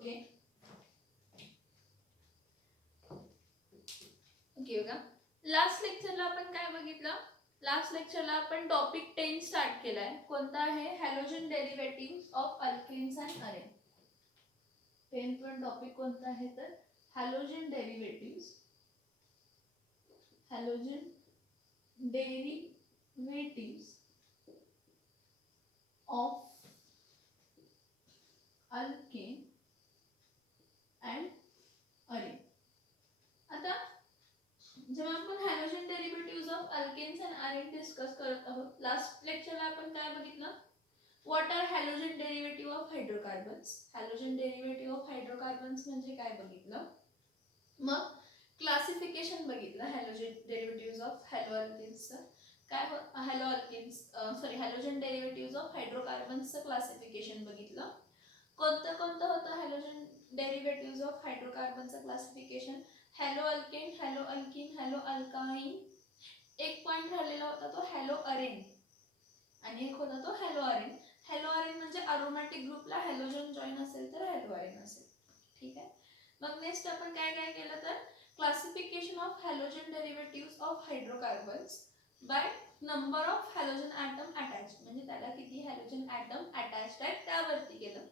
Okay okay बघा, last लेक्चरला आपण काय बघितलं? लास्ट लेक्चरला आपण टॉपिक 10 स्टार्ट केलाय. कोणता आहे? Halogen derivative of alkanes and arene. 10th one topic कोणता आहे तर halogen derivative of alkane and arene. आता जेव्हा आपण halogen derivatives of alkanes and arene discuss करत आहोत, लास्ट लेक्चरला आपण काय बघितलं? What are halogen derivative of hydrocarbons. Halogen derivative of hydrocarbons म्हणजे काय बघितलं. मग क्लासिफिकेशन बघितलं हॅलोजन डेरिव्हेटिव्हज ऑफ हॅलोअल्केन्सचं. काय हॅलोजन डेरिव्हेटिव्हज ऑफ हायड्रोकार्बन्सचं क्लासिफिकेशन बघितलं. कोणतं कोणतं होतं हॅलोजन डेरिव्हेटिव्हज ऑफ हायड्रोकार्बनचं classification? Halo alkane, halo alkene, halo alkyne. एक पॉइंट राहिलेला होता तो हॅलो अरेन आणि एक होता तो हॅलो अरेन. हॅलो अरेन म्हणजे अरोमॅटिक ग्रुपला हॅलोजन जॉईन असेल तर हॅलो अरेन असेल. ठीक आहे. मग नेक्स्ट आपण काय काय केलं तर classification of halogen derivatives of hydrocarbons by number of halogen atom attach, म्हणजे त्याला किती हॅलोजन ॲटम अटॅच्ड आहेत त्यावरती केलं.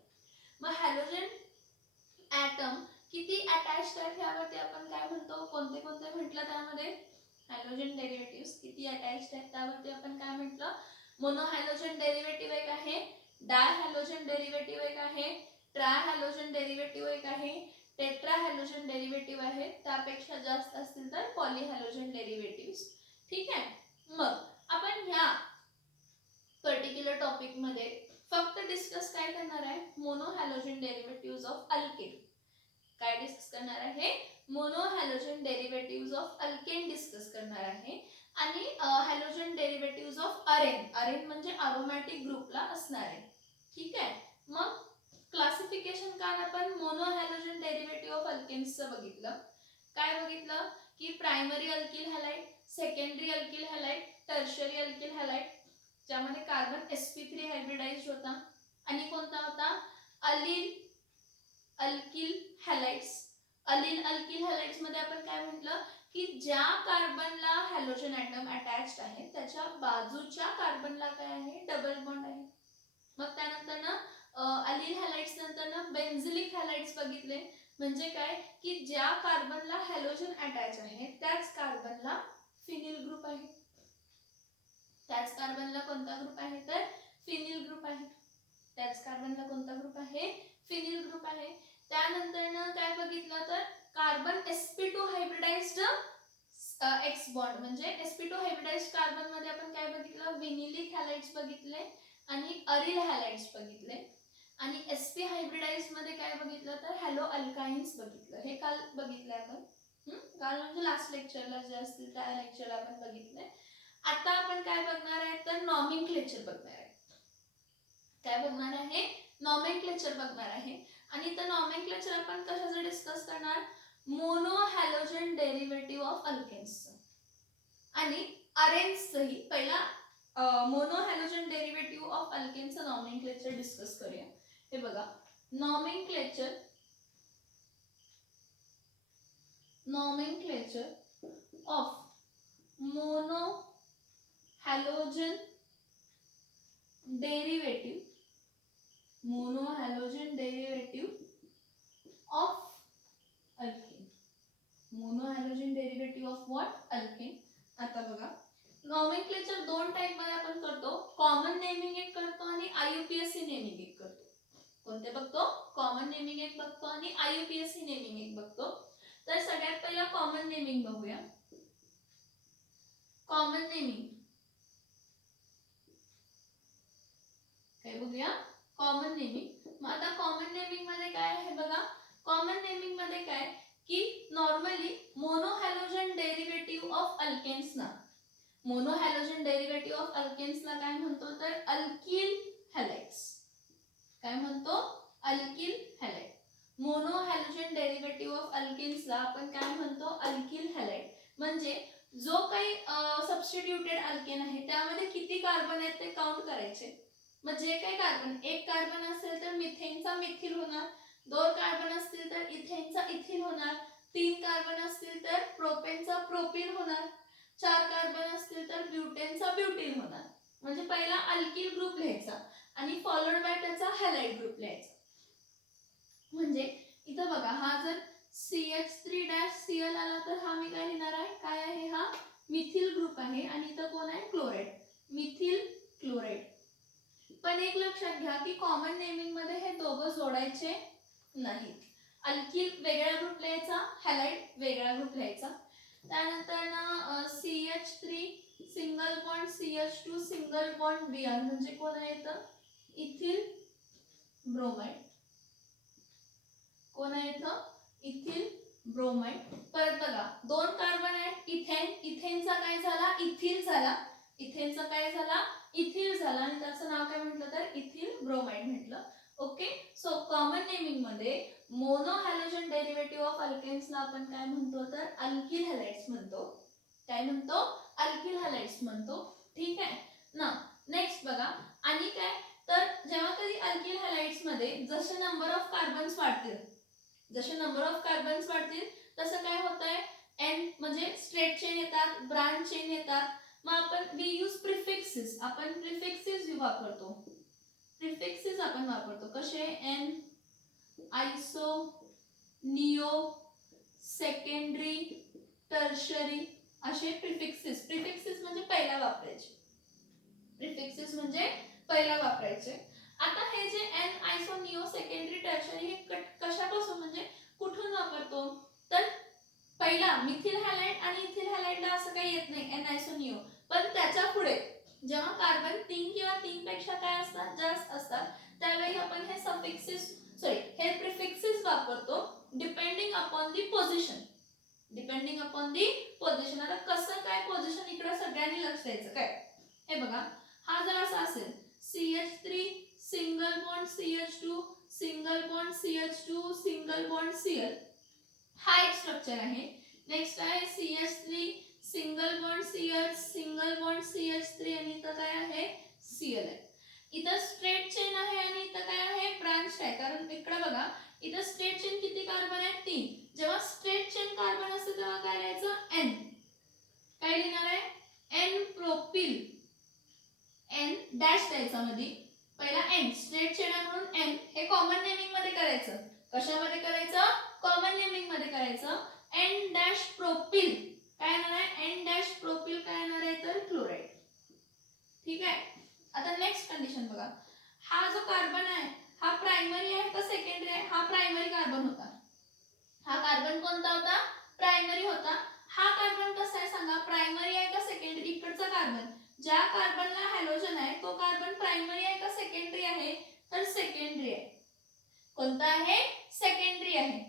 मग हॅलोजन ॲटम किती अटॅच्ड आहेत यावरती आपण काय म्हणतो? कोणते कोणते म्हटलं त्यामध्ये? हॅलोजन डेरिव्हेटिव्हज किती अटॅच्ड आहेत त्यावरती आपण काय म्हटलं? मोनो हॅलोजन डेरिव्हेटिव्ह एक आहे, डाय हॅलोजन डेरिव्हेटिव्ह एक आहे, ट्राय हॅलोजन डेरिव्हेटिव्ह एक आहे, टेट्रा हॅलोजन डेरिव्हेटिव्ह आहे, त्यापेक्षा जास्त असतील तर पॉली हॅलोजन डेरिव्हेटिव्ह. ठीक आहे. मग आपण ह्या पर्टिक्युलर टॉपिक मध्ये फक्त डिस्कस काय करणार आहे? Mono halogen derivatives of alkane. काय डिस्कस करणार आहे? Mono halogen derivatives of alkane discuss करणार आहे आणि हॅलोजन डेरिव्हेटिव्हज ऑफ अरेन. अरेन म्हणजे अरोमॅटिक ग्रुपला असणार आहे. ठीक आहे. मग क्लासिफिकेशन काय आपण मोनो हॅलोजन डेरिव्हेटिव्ह ऑफ अल्केन्सचं बघितलं. काय बघितलं की primary alkyl halide, secondary alkyl halide, tertiary alkyl halide, ज्यामध्ये कार्बन sp3 हायब्रिडाइज्ड होता. आणि कोणता होता? अलील अल्किल हॅलाइड्स. अलील अल्किल हॅलाइड्स मध्ये आपण काय म्हटलं की ज्या कार्बनला हॅलोजन ॲटम अटॅच्ड आहे त्याच्या बाजूच्या कार्बनला काय आहे? डबल बॉन्ड आहे. मग त्यानंतर ना अलील हॅलाइड्स नंतर ना बेन्झिलिक हॅलाइड्स बघितले. म्हणजे काय की ज्या कार्बनला हॅलोजन अटॅच आहे त्याच कार्बनला फिनिल ग्रुप आहे. त्याच कार्बनला कोणता ग्रुप आहे तर फिनिल ग्रुप आहे. त्याच कार्बनला कोणता ग्रुप आहे? फिनिल ग्रुप आहे. त्यानंतर ना काय बघितलं तर carbon sp2 hybridised x bond, म्हणजे sp2 हायब्रिडाइज्ड कार्बन मध्ये आपण काय बघितलं? विनिलिक हॅलाइड्स बघितले आणि अरिल हॅलाइड्स बघितले. आणि sp हायब्रिडाइज्ड मध्ये काय बघितलं तर हॅलो अल्काइन्स बघितलं. हे काल बघितलं आपण. काल म्हणजे लास्ट लेक्चरला जे असतील त्या लेक्चरला आपण बघितले. आता आपण काय बघणार आहे तर नॉमेनक्लेचर बघणार आहे. काय बघणार आहे? नॉमेनक्लेचर बघणार आहे. आणि तर नॉमेनक्लेचर आपण कशाचं डिस्कस करणार? मोनो हॅलोजन डेरिव्हेटिव्ह ऑफ अल्केन्सचं आणि अरेन्सचंही. पहिला मोनो हॅलोजन डेरिव्हेटिव्ह ऑफ अल्केनचं नॉमेनक्लेचर डिस्कस करूया. हे बघा, nomenclature of mono halogen derivative of alkane. Mono halogen derivative of what? Alkane. आता बघा, नॉमेनक्लेचर दोन टाइप मध्ये आपण करतो. कॉमन नेमिंग एक करतो आणि आययुपीएसी नेमिंग एक करतो. कोणते बघतो? कॉमन नेमिंग एक बघतो आणि आययुपीएसी नेमिंग एक बघतो. तर सगळ्यात पहिला कॉमन नेमिंग बघूया. कॉमन नेमिंग काय बघूया? Common naming. मग आता कॉमन नेमिंग मध्ये काय आहे बघा. कॉमन नेमिंग मध्ये काय की normally mono halogen derivative of अल्केन्सना, मोनो हॅलोजन डेरिव्हेटिव्ह ऑफ अल्केन्सला काय म्हणतो तर अल्किल हॅलाइड्स. काय म्हणतो? Alkyl halide. Mono halogen derivative of अल्केन्सला आपण काय म्हणतो? Alkyl halide. म्हणजे जो काही सबस्टिट्यूटेड अल्केन आहे त्यामध्ये किती कार्बन आहेत ते काउंट करायचे. मग जे काही कार्बन, एक कार्बन असेल तर मिथेनचा मिथिल होणार, 2 कार्बन असतील तर इथेनचा इथिल होणार, 3 कार्बन असतील तर प्रोपेनचा प्रोपिल होणार, 4 कार्बन असतील तर ब्युटेनचा ब्युटिल होणार. म्हणजे पहिला अल्किल ग्रुप लिहायचा आणि फॉलोड बाय त्याचा हॅलाइड ग्रुप लिहायचा. म्हणजे इथं बघा हा जर CH3-Cl आला तर हा मी काय लिहिणार आहे, काय आहे हा मिथिल ग्रुप आहे आणि इथं कोण आहे क्लोराइड, मिथिल क्लोराइड. पण एक लक्षात घ्या की कॉमन नेमिंग मध्ये हे दोघं जोडायचे नाहीत. अल्किल वेगळा ग्रुप लिहायचा, हॅलाइड वेगळा ग्रुप लिहायचा. त्यानंतर ना CH3 single bond CH2 single bond Br म्हणजे कोण आहे इथं इथिल ब्रोमाइड. कोण आहे इथं इथिल ब्रोमाइड. परत बघा 2 कार्बन आहेत, इथेन, इथेनचा काय झाला इथिल झाला, इथेनचा काय झाला इथिल झाला आणि त्याचं नाव काय म्हटलं तर इथिल ब्रोमाइड म्हटलं. ओके. सो कॉमन नेमिंग मध्ये मोनो हॅलोजन डेरिव्हेटिव्ह ऑफ अल्केन्सला आपण काय म्हणतो तर अल्किल हॅलाइड्स म्हणतो. काय म्हणतो अल्किल हॅलाइड्स म्हणतो. ठीक आहे ना. नेक्स्ट बघा आणि काय तर जेव्हा कधी अल्किल हॅलाइड्स मध्ये जसे नंबर ऑफ कार्बन्स वाढतील, जसे नंबर ऑफ कार्बन्स वाढतील तसं काय होतंय एन म्हणजे स्ट्रेट चेन येतात, ब्रांच चेन येतात. मग आपण वी यूज प्रिफिक्सेस, आपण प्रिफिक्सेस वापरतो. प्रिफिक्सेस आपण वापरतो कसे N, iso, neo, secondary, tertiary असे प्रिफिक्सेस. प्रिफिक्सेस म्हणजे पहिला वापरायचे, प्रिफिक्सेस म्हणजे पहिला वापरायचे. आता हे जे n, iso, neo, secondary, tertiary हे कशापासून म्हणजे कुठून वापरतो तर पहिला मिथिल हॅलाइड आणि इथिल हॅलाइडला असं काही येत नाही एन, आयसो, निओ. पण त्याच्या पुढे जेव्हा कार्बन 3 किंवा 3 पेक्षा काय असतात जास्त असतात त्यावेळी आपण हे सफिक्सेस हे प्रिफिक्सेस वापरतो depending upon the position. Depending upon the position. आता कसं काय पोझिशन इकडे सगळ्यांनी लक्ष द्यायचं. काय हे बघा हा जर असा असेल CH3 single bond CH2 single bond CH2 single bond Cl हा एक स्ट्रक्चर आहे. नेक्स्ट आहे CH3 single bond CH single bond CH3 आणि इथं काय आहे Cl आहे. इथं स्ट्रेट चेन आहे आणि इथं काय आहे ब्रांच आहे. कारण इकडे बघा इथं स्ट्रेट चेन किती कार्बन आहेत 3. जेव्हा स्ट्रेट चेन कार्बन असते तेव्हा काय लिहायचं N. काय लिहिणार आहे N प्रोपिल, N डॅश द्यायचा मध्ये पहिला N स्ट्रेट चेन म्हणून N. हे कॉमन नेमिंग मध्ये करायचं. कशामध्ये करायचं कॉमन नेमिंग मध्ये करायचं. N डॅश प्रोपिल काय येणार आहे N डॅश प्रोपिल काय येणार आहे तर क्लोराइड. ठीक आहे. आता नेक्स्ट कंडिशन बघा हा जो कार्बन आहे हा प्रायमरी आहे का सेकंडरी आहे. हा प्रायमरी कार्बन होता. हा कार्बन कोणता होता प्रायमरी होता. हा कार्बन कसा आहे सांगा प्रायमरी आहे का सेकंडरी. इकडचा कार्बन ज्या कार्बनला हॅलोजन आहे तो कार्बन प्रायमरी आहे का सेकंडरी आहे तर सेकंडरी आहे. कोणता आहे सेकंडरी आहे.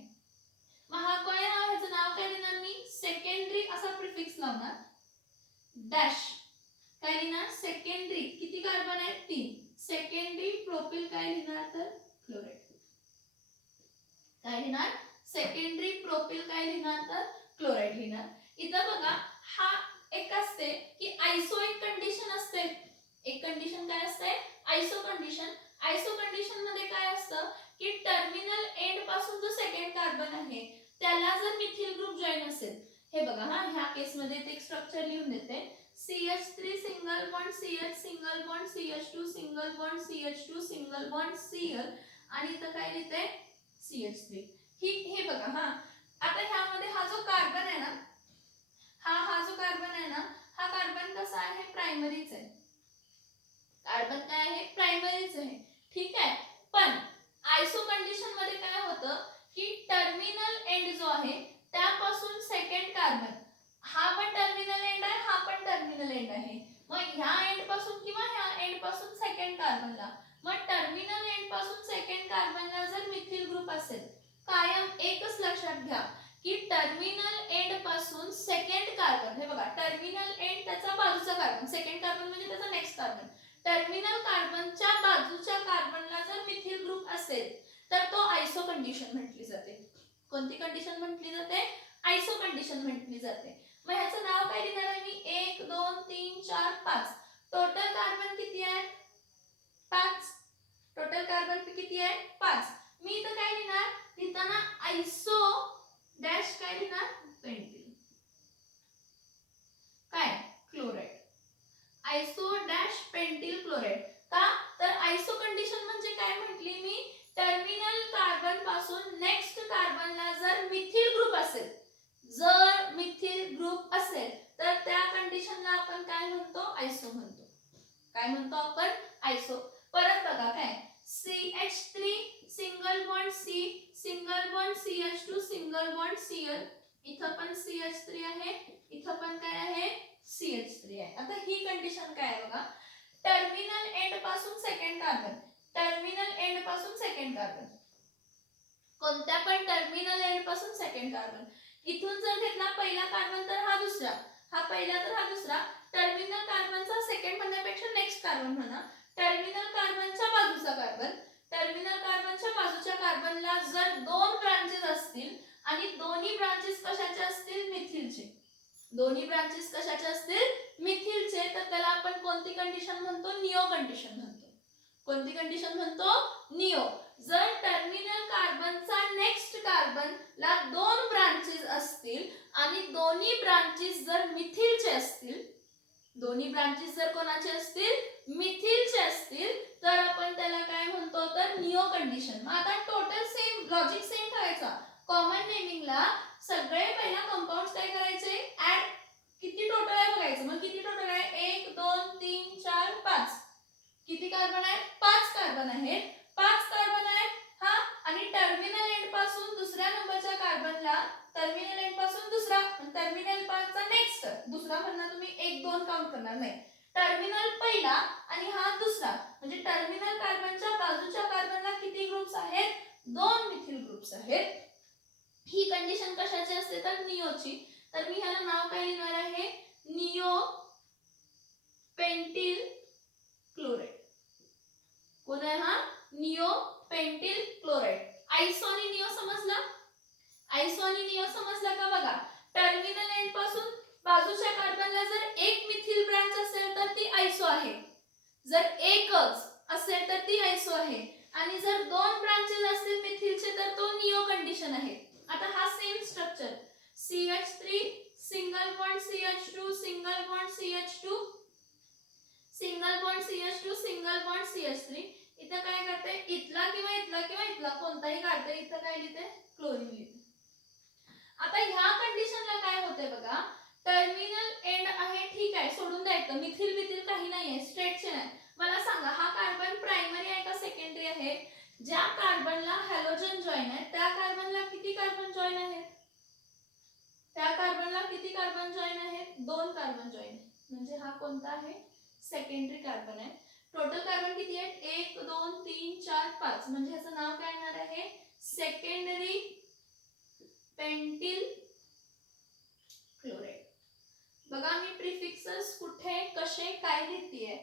मग हा काय आहे ह्याचं नाव काय देणार मी सेकंडरी असा प्रिफिक्स लावणार डॅश काय लिहिणार सेकंडरी. किती कार्बन आहेत 3. सेकंडरी प्रोपिल काय लिहिणार तर क्लोराइड. काय लिहिणार सेकंडरी प्रोपिल काय लिहिणार तर क्लोराइड लिहिणार. इथं बघा हा एक असते की आयसो एक कंडिशन असते. एक कंडिशन काय असते आयसो कंडिशन. आयसो कंडिशन मध्ये काय असतं की टर्मिनल एंड पासून जो सेकंड कार्बन आहे त्याला जर मिथिल ग्रुप जॉइन असेल. हे बघा हा ह्या केस मध्ये एक स्ट्रक्चर लिहून देते CH3 single bond CH single bond CH2 single bond CH2 single bond Cl आणि इथं काय लिहिते CH3. हे बघा हा आता ह्यामध्ये हा जो कार्बन आहे ना हा जो कार्बन आहे ना हा कार्बन कसा आहे प्रायमरीच आहे. कार्बन काय आहे प्रायमरीच आहे. ठीक आहे. पण आयसो कंडिशन मध्ये काय होतं की टर्मिनल एंड जो आहे त्यापासून सेकंड कार्बन हा पण टर्मिनल एंड आहे हा पण टर्मिनल एंड आहे. मग ह्या एंड पासून किंवा ह्या एंड पासून सेकंड कार्बनला मग टर्मिनल एंड पासून सेकंड कार्बनला जर मिथिल ग्रुप असेल कायम एकच लक्षात घ्या की टर्मिनल एंड पासून सेकंड कार्बन. हे बघा टर्मिनल एंड त्याचा बाजूचा कार्बन सेकंड कार्बन म्हणजे त्याचा नेक्स्ट कार्बन. टर्मिनल कार्बनच्या बाजूच्या कार्बनला जर मिथिल ग्रुप असेल तर तो आयसो कंडिशन म्हटली जाते. कोणती कंडिशन म्हटली जाते आयसो कंडिशन म्हटली जाते. मग ह्याचं नाव काय देणार आहे मी 1 2 3 4 5. टोटल कार्बन किती आहेत 5. टोटल कार्बन किती आहेत 5. मी इथं काय लिहिणार, लिहिताना आयसो डॅश काय लिहिणार, पेंटिल काय क्लोराईड, आयसो डॅश पेंटिल क्लोराईड. का तर आयसो कंडिशन म्हणजे काय म्हटली मी, टर्मिनल कार्बन पासून नेक्स्ट कार्बनला जर मिथिल ग्रुप असेल, जर मिथिल ग्रुप असेल तर त्या कंडिशनला आपण काय म्हणतो, आयसो म्हणतो. काय म्हणतो आपण, आयसो. परत बघा काय, CH3 single bond C, single bond CH2, single bond Cl, इथं पण CH3 आहे, इथं पण काय आहे, CH3 आहे. आता ही कंडिशन काय आहे बघा, टर्मिनल एंड पासून सेकंड कार्बन, टर्मिनल एंड पासून सेकंड कार्बन, कोणत्या पण टर्मिनल एंड पासून सेकंड कार्बन, इथून जर घेतला पहिला कार्बन तर हा दुसरा, हा पहिला तर हा दुसरा, टर्मिनल कार्बनचा सेकंड म्हणण्यापेक्षा नेक्स्ट कार्बन म्हणा, टर्मिनल कार्बनच्या बाजूचा कार्बन, टर्मिनल कार्बनच्या बाजूच्या कार्बनला जर दोन ब्रांचेस असतील आणि दोन्ही ब्रांचेस कशाचे असतील, मिथिलचे, दोन्ही ब्रांचेस कशाचे असतील, मिथिलचे, तर त्याला आपण कोणती कंडिशन म्हणतो, निओ कंडिशन म्हणतो. कोणती कंडिशन म्हणतो, निओ. जर टर्मिनल कार्बनचा नेक्स्ट कार्बन ला दोन ब्रांचेस असतील आणि दोन्ही ब्रांचेस जर मिथिलचे असतील, दोन्ही ब्रांचेस जर कोणाचे असतील, मिथिलचे असतील, तर आपण त्याला काय म्हणतो, तर निओ कंडिशन. मग आता टोटल सेम लॉजिक सेम ठेवायचा, कॉमन नेमिंगला सगळे पहिला कंपाऊंड्स काय करायचे, ऍड किती टोटल आहे बघायचं. मग किती टोटल आहे, 1 2 3 4 5, किती कार्बन आहेत, 5 कार्बन आहेत, 5 कार्बन आहेत हा. आणि टर्मिनल एंड पासून दुसऱ्या नंबरच्या कार्बनला, टर्मिनल एंड पासून दुसरा, टर्मिनल पासून नेक्स्ट दुसरा म्हणणार तुम्ही 1 2 काउंट करणार नाही, टर्मिनल पहिला आणि हा दुसरा, म्हणजे टर्मिनल कार्बनच्या बाजूच्या कार्बनला किती ग्रुप्स आहेत, 2 मिथिल ग्रुप्स आहेत. ही कंडिशन कशाची असते, तर निओची. तर मी ह्याला नाव काय लिहिणार आहे, निओ पेंटिल क्लोराइड. कोण आहे हा, निओ पेंटिल क्लोराइड. आयसो आणि निओ समजला, आयसो आणि निओ समजला का बघा. टर्मिनल एंड पासून बाजूच्या कार्बनला जर एक मिथिल ब्रांच असेल तर ती आयसो आहे, जर एकच असेल तर ती आयसो आहे, आणि जर दोन ब्रांचेस असतील मिथिलचे तर तो निओ कंडिशन आहे. आता हा same structure, CH3 single bond CH2, single bond CH2, single bond CH2, single bond CH3, इथं काय करते, इथला किंवा इथला किंवा इथला कोणताही काढते, इथं काय लिहिते, क्लोरीन लिहिते. आता ह्या कंडिशनला काय होते बघा, टर्मिनल एंड आहे ठीक आहे, सोडून द्यायचं, मिथिल मिथिल काही नाहीये, स्ट्रेट चेन आहे. मला सांगा हा कार्बन प्रायमरी आहे का सेकंडरी आहे, ज्या कार्बनला हॅलोजन जॉइन आहे त्या कार्बनला किती कार्बन जॉइन आहेत, त्या कार्बनला किती कार्बन जॉइन आहेत, 2 कार्बन जॉइन, म्हणजे हा कोणता आहे, सेकंडरी कार्बन आहे. टोटल कार्बन किती आहेत, 1 2 3 4 5, म्हणजे ह्याचं नाव काय येणार आहे, सेकंडरी पेंटिल क्लोराइड. बघा मी प्रिफिक्सेस कुठे कसे काय लिहितीये,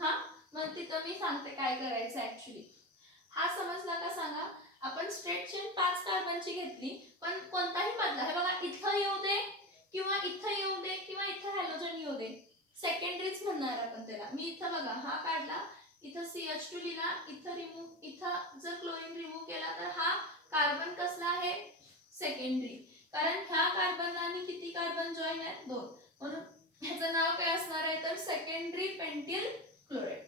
हा मग तिथं मी सांगते काय करायचं ऍक्च्युली. हा समजला का सांगा. आपण स्ट्रेट चेन 5 कार्बनची घेतली, पण कोणताही मधला, हे बघा इथं येऊ दे किंवा इथं येऊ दे किंवा इथं हॅलोजन येऊ दे, सेकंडरीच म्हणणार आपण त्याला. मी इथं बघा हा काढला, इथं CH2 लिहिला, इथं रिमूव्ह, इथं जर क्लोरीन रिमूव्ह केला तर हा कार्बन कसला आहे, सेकंडरी. कारण ह्या कार्बनला आणि किती कार्बन जॉइन आहेत, 2, म्हणून ह्याचं नाव काय असणार आहे, तर सेकंडरी पेंटिल क्लोराइड.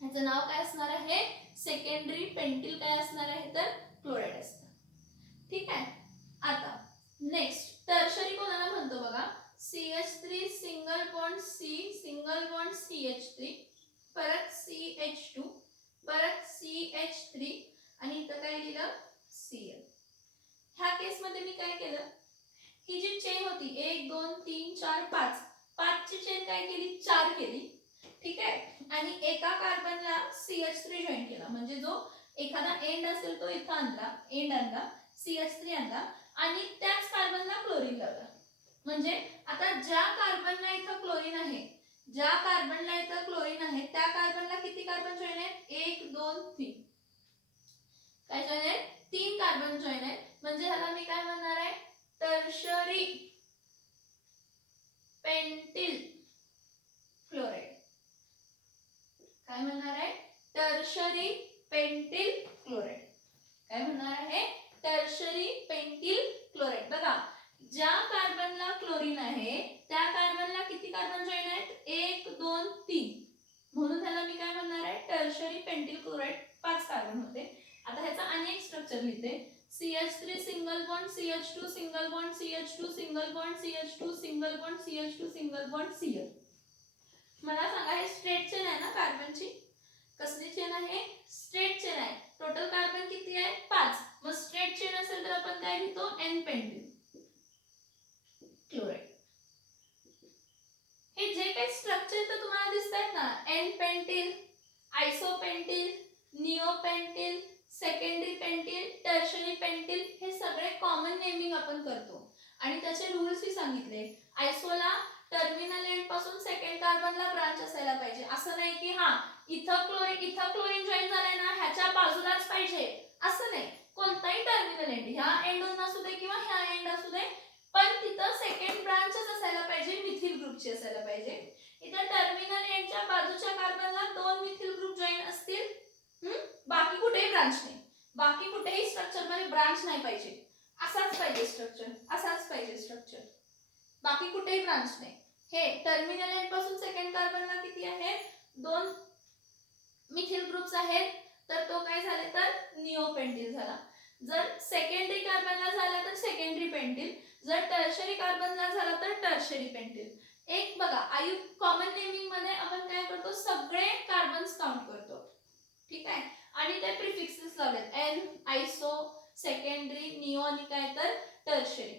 ह्याचं नाव काय असणार आहे, सेकंडरी पेंटिल काय असणार आहे, तर क्लोराइड असणार. ठीक आहे. आता नेक्स्ट टर्शरी कोणाला म्हणतो बघा, CH3 single bond C, single bond CH3, परत CH2, परत CH3 आणि इथं काय लिहिलं, Cl. ह्या केस मध्ये मी काय केलं, ही जी चेन होती 1 2 3 4 5, 5 ची चेन काय केली, 4 केली. ठीक आहे. आणि एका कार्बनला CH3 जॉइन केला, म्हणजे जो एखादा एंड असेल तो इथं आणला, एंड आणला, CH3 आणला आणि त्याच कार्बनला क्लोरीन लावला. म्हणजे आता ज्या कार्बनला इथं क्लोरीन आहे, ज्या कार्बनला इथं क्लोरीन आहे त्या कार्बनला किती कार्बन जॉइन आहेत, 1 2 3, काय जॉइन आहेत, 3 कार्बन जॉइन आहेत. म्हणजे ह्याला मी काय म्हणणार आहे, टर्शरी पेंटिल क्लोराइड. काय म्हणणार आहे, टर्शरी पेंटिल क्लोराइड. काय म्हणणार आहे? Tertiary pentyl chloride. बघा, ज्या कार्बनला क्लोरीन आहे त्या कार्बनला किती कार्बन जॉईन आहेत? 1 2 3. म्हणून ह्याला मी काय म्हणणार आहे? Tertiary pentyl chloride. 5 कार्बन होते. आता ह्याचा अनेक स्ट्रक्चर लिहिते. CH3 single bond, CH2 single bond, CH2 single bond, CH2 single bond, CH2 single bond, Cl. मला सांगा, हे स्ट्रेट चेन आहे ना कार्बनची? कसली चेन आहे? स्ट्रेट चेन आहे. टोटल कार्बन किती आहे? 5. मग स्ट्रेट चेन असेल तर आपण काय लिहितो? N pentyl chloride. हे जे काही स्ट्रक्चर तर तुम्हाला दिसतात ना, N pentyl, isopentyl, neopentyl, secondary pentyl, tertiary pentyl, हे सगळे कॉमन नेमिंग आपण करतो आणि त्याचे रूल्स ही सांगितले. आयसोला टर्मिनल एंड पासून सेकंड कार्बनला ब्रांच असायला पाहिजे. असं नाही की हा इथं क्लोरीन जॉईन झालाय ना ह्याच्या बाजूलाच पाहिजे, असं नाही. कोणताही टर्मिनल एंड, ह्या एंडून असू दे किंवा ह्या एंड असू दे, पण तिथं सेकंड ब्रांचच असायला पाहिजे, मिथिल ग्रुपची असायला पाहिजे. इथं टर्मिनल एंडच्या बाजूच्या कार्बनला 2 मिथिल ग्रुप जॉईन असतील. बाकी कुठेही ब्रांच नाही, बाकी कुठेही स्ट्रक्चर मध्ये ब्रांच नाही पाहिजे. असाच पाहिजे स्ट्रक्चर, असाच पाहिजे स्ट्रक्चर, बाकी कुठेही ब्रांच नाही. हे टर्मिनल एंड पासून सेकंड कार्बनला किती आहेत? 2 मिथिल ग्रुप्स आहेत, तर तो काय झाले तर निओपेंटिल झाला. जर सेकंडरी कार्बनला झाला तर सेकंडरी पेंटिल, जर टर्शरी कार्बनला झाला तर टर्शरी पेंटिल. एक बघा, आयु कॉमन नेमिंग मध्ये आपण काय करतो? सगळे कार्बन्स काउंट करतो, ठीक आहे, आणि ते प्रिफिक्सेस लावलेत. N, आयसो, सेकंडरी, निओ आणि काय तर टर्शरी.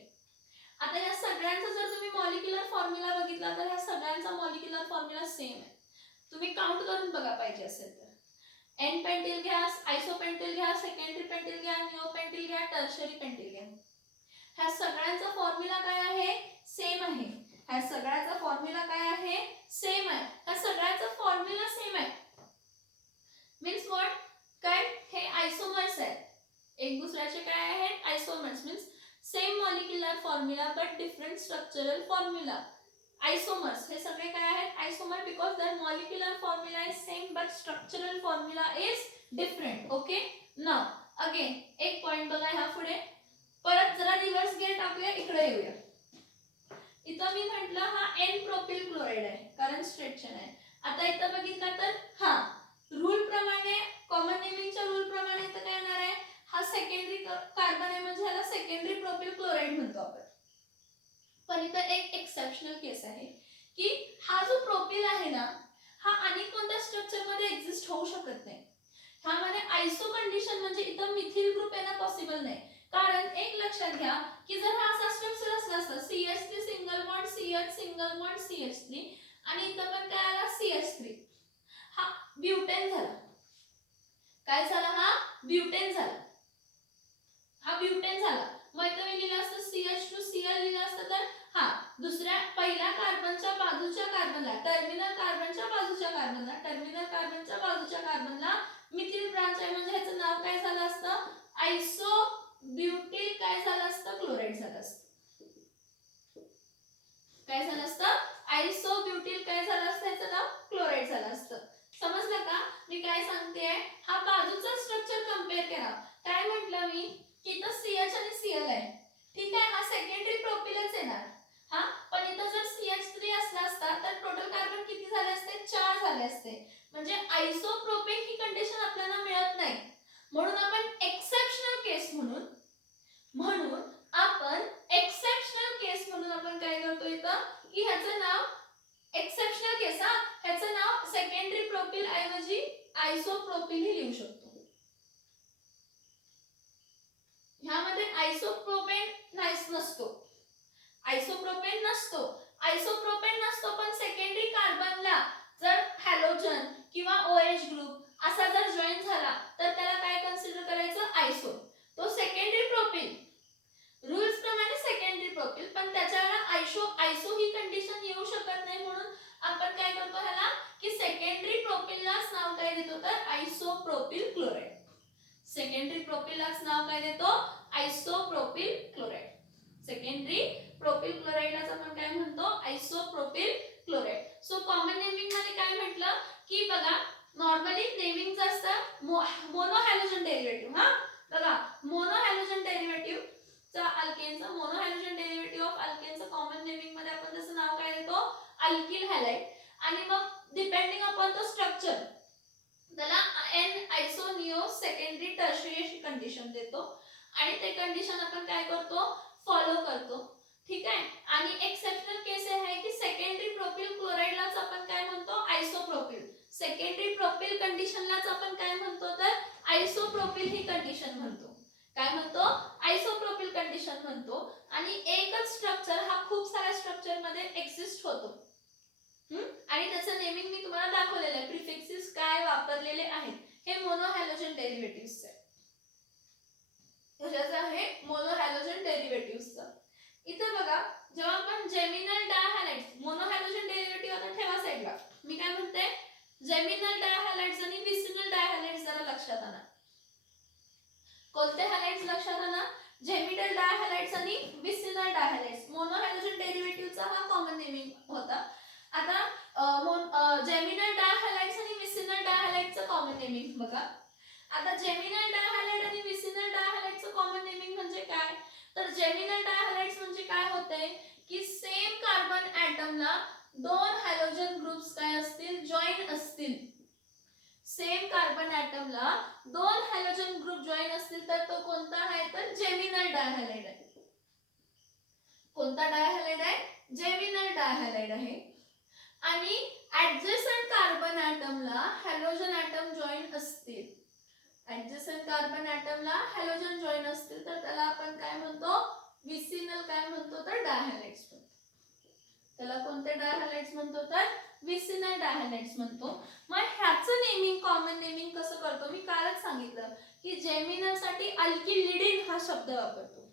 आता या सगळ्यांचा जर तुम्ही मॉलिक्युलर फॉर्म्युला बघितला तर ह्या सगळ्यांचा मॉलिक्युलर फॉर्म्युला सेम आहे. तुम्ही काउंट करून बघा पाहिजे असेल तर. N पेंटिल घ्या, आयसो पेंटिल घ्या, सेकंडरी पेंटिल घ्या, निओ पेंटिल घ्या, टर्शरी पेंटिल घ्या. ह्या सगळ्यांचा फॉर्म्युला काय आहे? सेम आहे. ह्या सगळ्याचा फॉर्म्युला काय आहे? सेम आहे. ह्या सगळ्याचा फॉर्म्युला सेम आहे. Means what? काय? हे आयसोमर्स आहेत. एक दुसऱ्याचे काय आहेत? Isomers. Means same molecular formula but different structural formula. Isomers हे सगळे काय आहेत? Isomer because their molecular formula is same but structural formula is different. Okay, now again एक पॉइंट बघा ह्या पुढे. परत जरा रिव्हर्स गिअर टाकूया, इकडे येऊया. इथं मी म्हटलं हा N प्रोपिल क्लोराइड आहे कारण स्ट्रेट चेन आहे. आता इथं बघितलं तर हा रूल प्रमाणे, कॉमन नेमिंगच्या रूल प्रमाणे इथं काय येणार आहे? हा सेकंडरी कार्बन आहे म्हणजे ह्याला सेकंडरी प्रोपिल क्लोराइड म्हणतो आपण. पण इथं एक एक्सेप्शनल केस आहे की हा जो प्रोपिल आहे ना हा आणि कोणत्या स्ट्रक्चर मध्ये एक्झिस्ट होऊ शकत नाही. ह्यामध्ये आयसो कंडिशन म्हणजे इथं मिथिल ग्रुप येणं पॉसिबल नाही. कारण एक लक्षात घ्या की जर हा असा स्ट्रक्चर असला असता CH3 single bond, CH single bond, CH3 आणि इथं पण काय आला? CH3, हा ब्युटेन झाला. काय झाला? हा ब्युटेन झाला. हा ब्युटेन झाला. मग इथं मी लिहिलं असतं CH2Cl लिहिलं असतं तर हा दुसऱ्या पहिल्या कार्बनच्या बाजूच्या कार्बनला, टर्मिनल कार्बनच्या बाजूच्या कार्बनला, टर्मिनल कार्बनच्या बाजूच्या कार्बनला मिथिल ब्रांच आहे म्हणजे ह्याचं नाव काय झालं असतं? आयसो ब्युटिल काय झालं असतं? क्लोराइड झालं असतं. काय झालं असतं? आयसो ब्युटिल काय झालं असतं? ह्याचं नाव क्लोराइड झालं असतं. समजलं का मी काय सांगते? हा बाजूचा स्ट्रक्चर कंपेअर करा. काय म्हटलं मी की इथं CH आणि Cl आहे, ठीक आहे, हा सेकंडरी प्रोपिलच येणार. हा पण इथं जर CH3 असला असता तर टोटल कार्बन किती झाले असते? 4 झाले असते. म्हणजे आयसोप्रोपेन ही कंडिशन आपल्याला मिळत नाही. म्हणून आपण एक्सेप्शनल केस म्हणून आपण काय करतो इथं की ह्याचं नाव एक्सेप्शनल केस, ह्याचं नाव सेकंडरी प्रोपिल ऐवजी आयसोप्रोपिल ही लिहू शकतो. ह्यामध्ये आयसोप्रोपेन नसतो, आयसोप्रोपेन नसतो पण सेकंडरी कार्बनला जर हॅलोजन किंवा OH ग्रुप असा जर जॉईन झाला तर त्याला काय कन्सिडर करायचं? आयसो. तो सेकंडरी प्रोपिल, रूल्स प्रमाणे सेकंडरी प्रोपिल, पण त्याच्याला आयसो ही कंडिशन येऊ शकत नाही. म्हणून आपण काय करतो ह्याला की सेकंडरी प्रोपिललाच नाव काय देतो तर आयसोप्रोपिल क्लोराइड. सेकंडरी प्रोपिललाच नाव काय देतो? Isopropyl chloride. सेकंडरी प्रोपिल क्लोराइडलाच आपण काय म्हणतो? Isopropyl chloride. So common naming मध्ये काय म्हटलं की बघा नॉर्मली नेमिंग असतं मोनो हॅलोजन डेरिव्हेटिव्ह. हा बघा मोनो हॅलोजन डेरिव्हेटिव्ह चा अल्केनचा मोनो हॅलोजन डेरिव्हेटिव्ह ऑफ अल्केनचं कॉमन नेमिंग मध्ये आपण त्याचं नाव काय देतो अल्किल हॅलाइड आणि मग डिपेंडिंग अपॉन द स्ट्रक्चर त्याला एन आयसोनिओ सेकंडरी टर्शियरी अशी कंडिशन देतो आणि ते कंडिशन आपण काय करतो फॉलो करतो ठीक आहे आणि एक्सेप्शनल केस आहे की सेकंडरी प्रोपिल क्लोराइडलाच आपण काय म्हणतो आयसोप्रोपिल सेकंडरी प्रोपिल कंडिशनलाच आपण काय म्हणतो तर आयसोप्रोपिल ही कंडिशन म्हणतो काय म्हणतो आयसोप्रोपिल कंडिशन म्हणतो आणि एकच स्ट्रक्चर हा खूप साऱ्या स्ट्रक्चर मध्ये एक्झिस्ट होतो आणि त्याचं नेमिंग मी तुम्हाला दाखवलेलं आहे प्रिफिक्सेस काय वापरलेले आहेत हे मोनो हॅलोजन डेरिव्हेटिव्हज आहे कशाचं आहे मोनो हॅलोजन डेरिव्हेटिव्हजचं इथे बघा जेव्हा आपण जेमिनल डायहॅलाइड्स मोनो हॅलोजन डेरिव्हेटिव्ह आता ठेवा साइडला मी काय म्हणते जेमिनल डायहॅलाइड्स आणि विसिनल डायहॅलाइड्स जरा लक्षात आणा कोणते हॅलाइड्स लक्षात आणा जेमिनल डायहॅलाइड्स आणि विसिनल डायहॅलाइड्स मोनो हॅलोजन डेरिव्हेटिव्हचा हा कॉमन नेमिंग होता आता जेमिनल डायहॅलाइड्स आणि विसिनल डायहॅलाइडचं कॉमन नेमिंग बघा आता जेमिनल डायहॅलाइड आणि विसिनल डायहॅलाइडचं कॉमन नेमिंग म्हणजे काय तर जेमिनल डायहॅलाइड्स म्हणजे काय होते की सेम कार्बन ॲटमला दोन हॅलोजन ग्रुप्स काय असतील जॉइन असतील सेम कार्बन ॲटमला दोन हॅलोजन ग्रुप जॉइन असतील तर तो कोणता आहे तर जेमिनल डायहॅलाइड आहे कोणता डायहॅलाइड आहे जेमिनल डायहॅलाइड आहे आणि ऍडजसेंट कार्बन ॲटमला हॅलोजन ॲटम जॉइन असतील ऍडजसेंट कार्बन ॲटमला हॅलोजन जॉइन असतील तर त्याला आपण काय म्हणतो विसिनल काय म्हणतो तर डायहॅलाइड्स म्हणतो त्याला कोणते डायहॅलाइड्स म्हणतो तर विसिनल डायहॅलाइड्स म्हणतो मग ह्याचं नेमिंग कॉमन नेमिंग कसं करतो मी कालच सांगितलं की जेमिनल साठी अल्किलिडिन हा शब्द वापरतो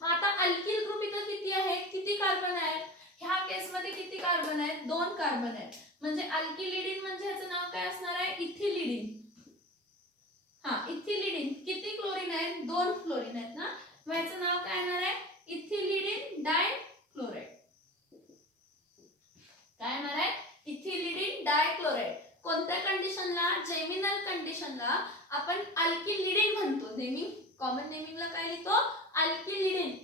मग आता अल्किल ग्रुप इथं किती आहेत किती कार्बन आहेत ह्या केस मध्ये किती कार्बन आहेत दोन कार्बन आहेत म्हणजे अल्किलिडिन म्हणजे ह्याचं नाव काय असणार आहे इथिलिडिन इथिलिडिन किती क्लोरीन आहेत दोन क्लोरीन आहेत ना मग ह्याचं नाव काय येणार आहे इथिलिडिन डायक्लोराइड काय येणार आहे इथिलिडिन डायक्लोराइड कोणत्या कंडिशनला जेमिनल कंडिशनला आपण अल्किलिडिन म्हणतो नेमिंग कॉमन नेमिंगला काय लिहितो अल्किलिडिन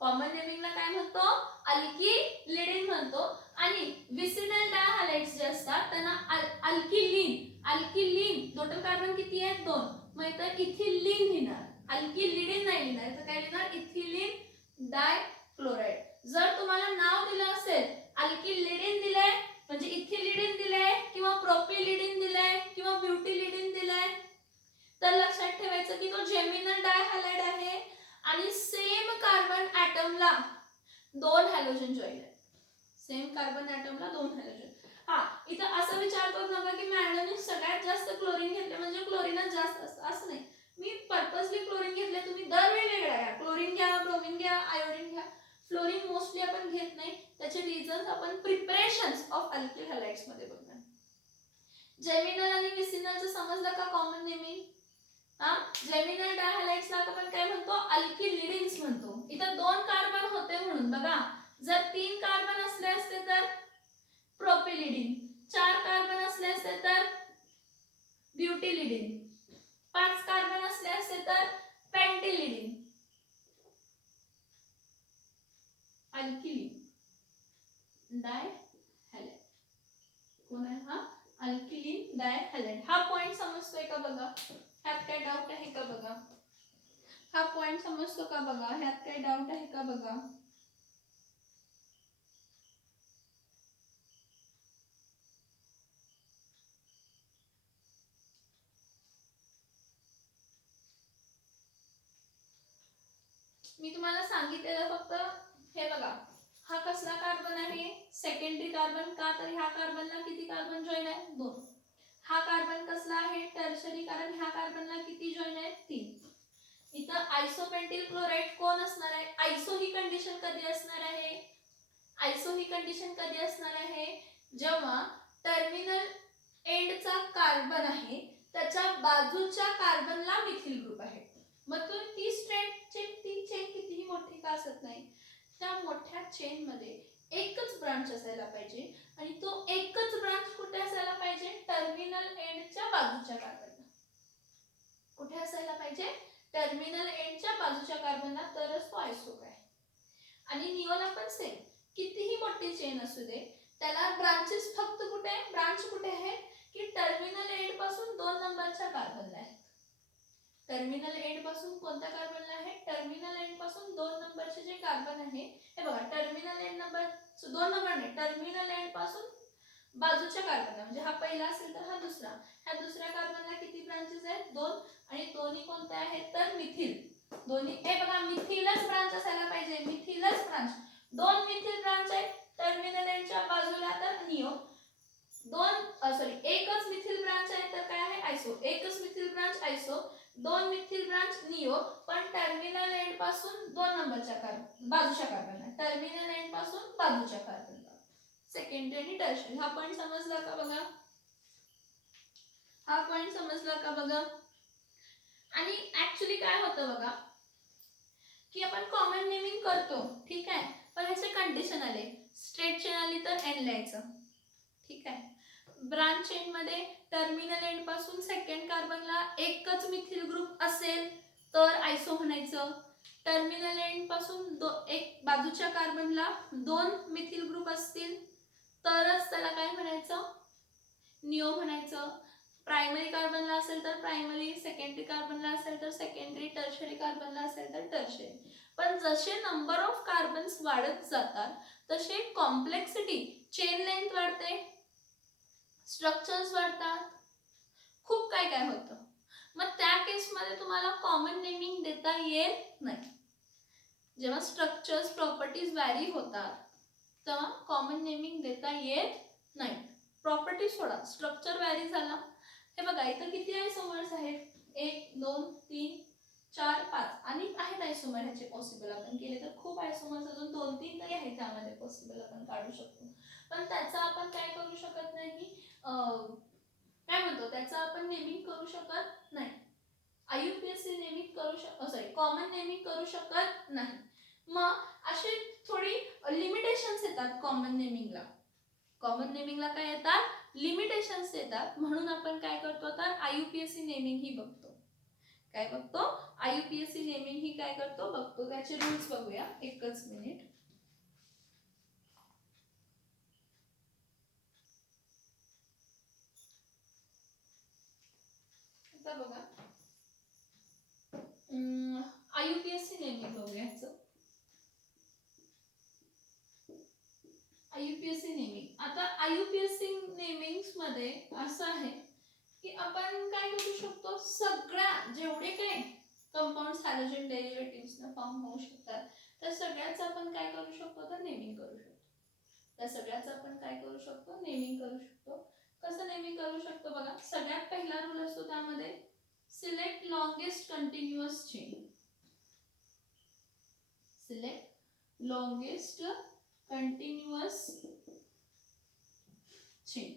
कॉमन नेमिंगला काय म्हणतो अल्किलिडिन म्हणतो आणि विसिनल डायहॅलाइड्स जे असतात त्यांना अल्किलीन टोटल कार्बन किती आहेत दोन मग इथं इथिलीन लिहिणार अल्किलिडिन नाही लिहिणार तर काय लिहिणार इथिलीन डायक्लोराइड जर तुम्हाला नाव दिलं असेल अल्किलिडिन दिलंय म्हणजे इथिलिडिन दिलंय किंवा प्रोपिलिडिन दिलंय किंवा ब्युटिलिडिन दिलंय तर लक्षात ठेवायचं की तो जेमिनल डायहॅलाइड आहे आणि सेम कार्बन ॲटमला दोन हॅलोजन जॉइन आहेत सेम कार्बन ॲटमला दोन हॅलोजन इथं असं विचार करू नका की मॅडमने सगळ्यात जास्त क्लोरीन घेतले म्हणजे क्लोरीनच जास्त असतं असं नाही मी पर्पजली क्लोरीन घेतले तुम्ही दर वेगवेगळ्या घ्या क्लोरीन घ्या ब्रोमीन घ्या आयोडीन घ्या फ्लोरीन मोस्टली आपण घेत नाही त्याचे रिझन्स आपण प्रिपरेशन्स ऑफ अल्किल हॅलाइड्स मध्ये बघणार जेमिनल आणि विसिनलचं समजलं का कॉमन नेमिंग जेमिनल डायहॅलाइड्सला आपण काय म्हणतो अल्किलिडिन्स म्हणतो इथं दोन कार्बन होते म्हणून बघा जर तीन कार्बन असले असते तर प्रोपिलिडिन चार कार्बन असले असते तर ब्युटिलिडिन पाच कार्बन असले असते तर पेंटिलिडिन अल्किलिन डायहॅलाइड कोण आहे हा अल्किलिन डायहॅलाइड हा पॉइंट समजतोय का बघा ह्यात काय डाऊट आहे का बघा हा पॉइंट समजतो का बघा ह्यात काय डाऊट आहे का बघा मी तुम्हाला सांगितलेलं फक्त हे बघा हा कसला कार्बन आहे सेकंडरी कार्बन का तर ह्या कार्बनला किती कार्बन जॉइन आहे दोन हा कार्बन कसला आहे टर्शरी कारण ह्या कार्बनला किती जॉइन आहेत तीन इथं आयसोपेंटिल क्लोराइड कोण असणार आहे आयसो ही कंडिशन कधी असणार आहे आयसो ही कंडिशन कधी असणार आहे जेव्हा टर्मिनल एंडचा कार्बन आहे त्याच्या बाजूच्या कार्बनला मिथिल ग्रुप आहे मग तो ती चेन कितीही मोठी का असत नाही त्या मोठ्या चेन मध्ये एकच ब्रांच असायला पाहिजे आणि तो एकच ब्रांच कुठे असायला पाहिजे टर्मिनल एंडच्या बाजूच्या कार्बनला कुठे असायला पाहिजे टर्मिनल एंडच्या बाजूच्या कार्बनला तरच तो आयसो आहे. आणि निओला पण सेम, कितीही मोठी चेन असू दे त्याला ब्रांचेस फक्त कुठे आहे, ब्रांच कुठे आहे की टर्मिनल एंड पासून 2 नंबरच्या कार्बनला आहे. टर्मिनल एंड पासून कोणत्या कार्बनला आहे, टर्मिनल एंड पासून 2 नंबरचे जे कार्बन आहे हे बघा, टर्मिनल एंड नंबर 2 नंबर नाही, टर्मिनल एंड पासून बाजूच्या कार्बनला, म्हणजे हा पहिला असेल तर हा दुसरा, ह्या दुसऱ्या कार्बनला किती ब्रांचेस आहेत, 2, आणि दोन्ही कोणते आहेत तर मिथिल. दोन्ही हे बघा मिथिलच ब्रांच असायला पाहिजे, मिथिलच ब्रांच. 2 मिथिल ब्रांच आहेत टर्मिनल एंडच्या बाजूला तर निओ, एकच मिथिल ब्रांच आहे तर काय आहे आयसो, एकच methyl branch iso, 2 methyl branch neo, पण टर्मिनल एंड पासून 2 नंबरच्या बाजूच्या कार्बनला, टर्मिनल एंड पासून बाजूच्या कार्बनला, सेकंडरी आणि टर्शरी. हा पॉइंट समजला का बघा, हा पॉइंट समजला का बघा. आणि ऍक्च्युली काय होतं बघा की आपण कॉमन नेमिंग करतो, ठीक आहे, पण ह्याचे कंडिशन आले, स्ट्रेट चेन आली तर एन लिहायचं, ठीक आहे. ब्रांच चेन मध्ये टर्मिनल एंड पासून सेकंड कार्बनला एकच मिथिल ग्रुप असेल तर आयसो म्हणायचं, टर्मिनल एंड पासून एक बाजूच्या कार्बनला 2 मिथिल ग्रुप असतील तरच त्याला काय म्हणायचं, निओ म्हणायचं. प्रायमरी कार्बनला असेल तर प्रायमरी, सेकंडरी कार्बनला असेल तर सेकंडरी, टर्शरी कार्बनला असेल तर टर्शरी. पण जसे नंबर ऑफ कार्बन्स वाढत जातात तसे कॉम्प्लेक्सिटी, चेन लेंथ वाढते, स्ट्रक्चर्स वाढतात, खूप काय काय होतं. मग त्या केसमध्ये तुम्हाला कॉमन नेमिंग देता येत नाही. जेव्हा स्ट्रक्चर्स प्रॉपर्टीज व्हॅरी होतात तेव्हा कॉमन नेमिंग देता येत नाही. प्रॉपर्टी सोडा, स्ट्रक्चर व्हॅरी झाला, हे बघा इथं किती आयसोमर्स आहेत, 1 2 3 4 5 आणि आहेत आयसोमर ह्याचे पॉसिबल, आपण केले तर खूप आयसोमर्स अजून 2-3 तरी आहेत त्यामध्ये पॉसिबल, आपण काढू शकतो. पण त्याचा आपण काय करू शकत नाही, काय म्हणतो त्याचा आपण नेमिंग करू शकत नाही, आययुपीएससी नेमिंग करू कॉमन नेमिंग करू शकत नाही. मग अशी थोडी लिमिटेशन्स येतात कॉमन नेमिंगला. कॉमन नेमिंगला काय येतात, लिमिटेशन्स येतात, म्हणून आपण काय करतो तर आययुपीएससी नेमिंग ही बघतो. काय बघतो, आययुपीएससी नेमिंग ही काय करतो बघतो. त्याचे रूल्स बघूया, एकच मिनिट. आता बघा आययुपीएससी नेमिंग बघूया. आययुपीएससी नेमिंग, आता आययुपीएससी नेमिंग्स मध्ये असं आहे की आपण काय करू शकतो, सगळ्या जेवढे काही कंपाऊंड्स हॅलोजन डेरिव्हेटिव्हज ना फॉर्म होऊ शकतात त्या सगळ्याच आपण काय करू शकतो तर नेमिंग करू शकतो. त्या सगळ्याच आपण काय करू शकतो, नेमिंग करू शकतो. कसं नेमिंग करू शकतो बघा, सगळ्यात पहिला रूल असतो त्यामध्ये select longest continuous chain. Select longest continuous chain.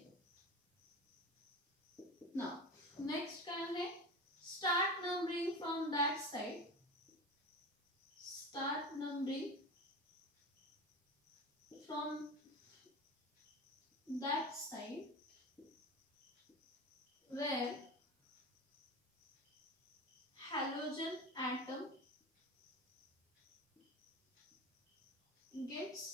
Now next काय आहे, start numbering from that side. Start numbering from that side where halogen atom gets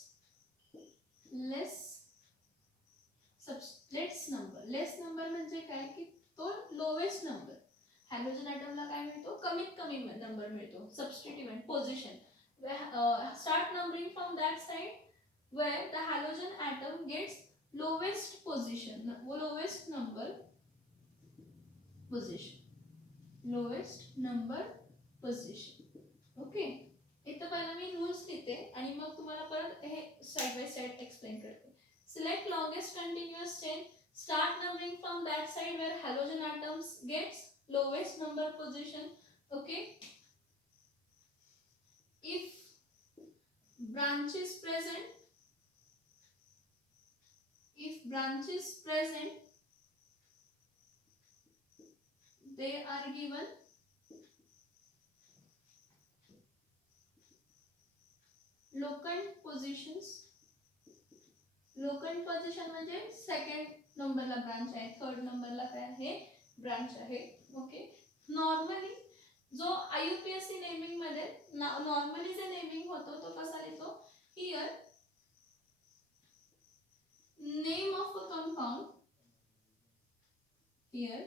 less number म्हणजे काय की तो लोवेस्ट नंबर, हॅलोजन ॲटमला काय मिळतो, कमीत कमी नंबर मिळतो. Substituent position, start numbering from that side where the halogen atom gets lowest position, lowest number position, lowest number position. Okay, इथं पहिला मी रूल्स लिहिते आणि मग तुम्हाला परत हे साइड बाय साइड एक्सप्लेन करते. Select longest continuous chain. Start numbering from that side where halogen atoms gets lowest number position. Okay. If branch is present, they are given locant positions. Locant position म्हणजे second नंबरला branch आहे, third नंबरला काय आहे branch आहे. Okay, normally जो IUPAC naming मध्ये normally जे नेमिंग होतो तो कसा लिहितो, here name of a compound, here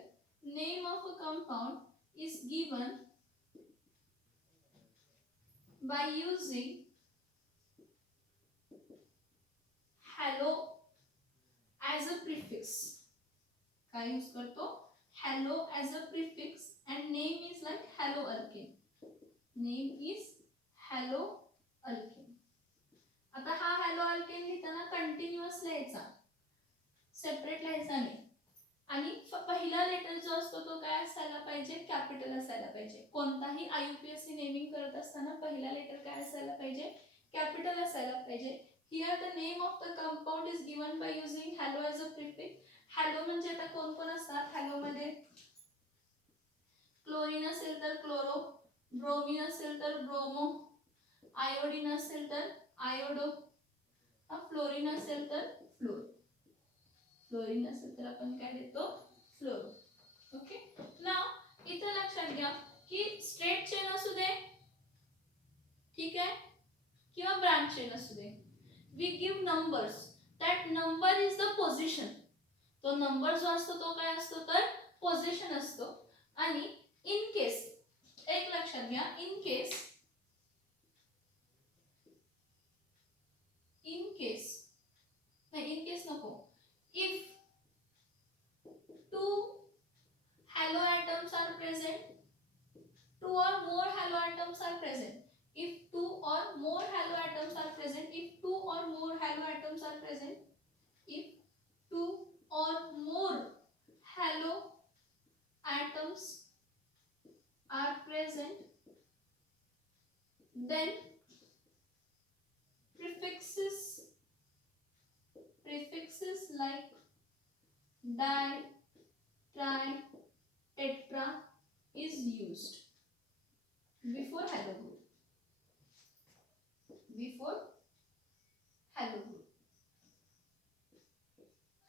name of a compound is given by using halo as a prefix. काय यूज करतो, halo as a prefix and name is like haloalkane. Name is haloalkane. आता हा haloalkane लिहिताना continuous लिहायचा, separate लिहायचा नाही. आणि पहिला लेटर जो असतो तो काय असायला पाहिजे, कॅपिटल असायला पाहिजे. कोणताही IUPAC नेमिंग करत असताना पहिला लेटर काय असायला पाहिजे, कॅपिटल असायला पाहिजे. Here the name of the compound is given by using hello as a prefix. Hello म्हणजे आता कोण कोण असतात, हॅलो मध्ये क्लोरीन असेल तर क्लोरो, ब्रोमीन असेल तर ब्रोमो, आयोडीन असेल तर आयोडो, फ्लोरीन असेल तर फ्लोर. फ्लोरीन असेल तर आपण काय देतो, फ्लोरो. ओके, नाव इथं लक्षात घ्या की स्ट्रेट चेन असू दे, ठीक आहे, किंवा ब्रांच चेन असू दे, we give numbers, that number is the position. तो नंबर जो असतो तो काय असतो तर पोझिशन असतो. आणि इन केस, एक लक्षात घ्या, इन केस नाही, इन केस नको, if two halo atoms are present, two or more halo atoms are present, if two or more halo atoms are present, if two or more halo atoms are present, if two or more halo atoms are present, then prefixes like di, tri, tetra is used before halo group.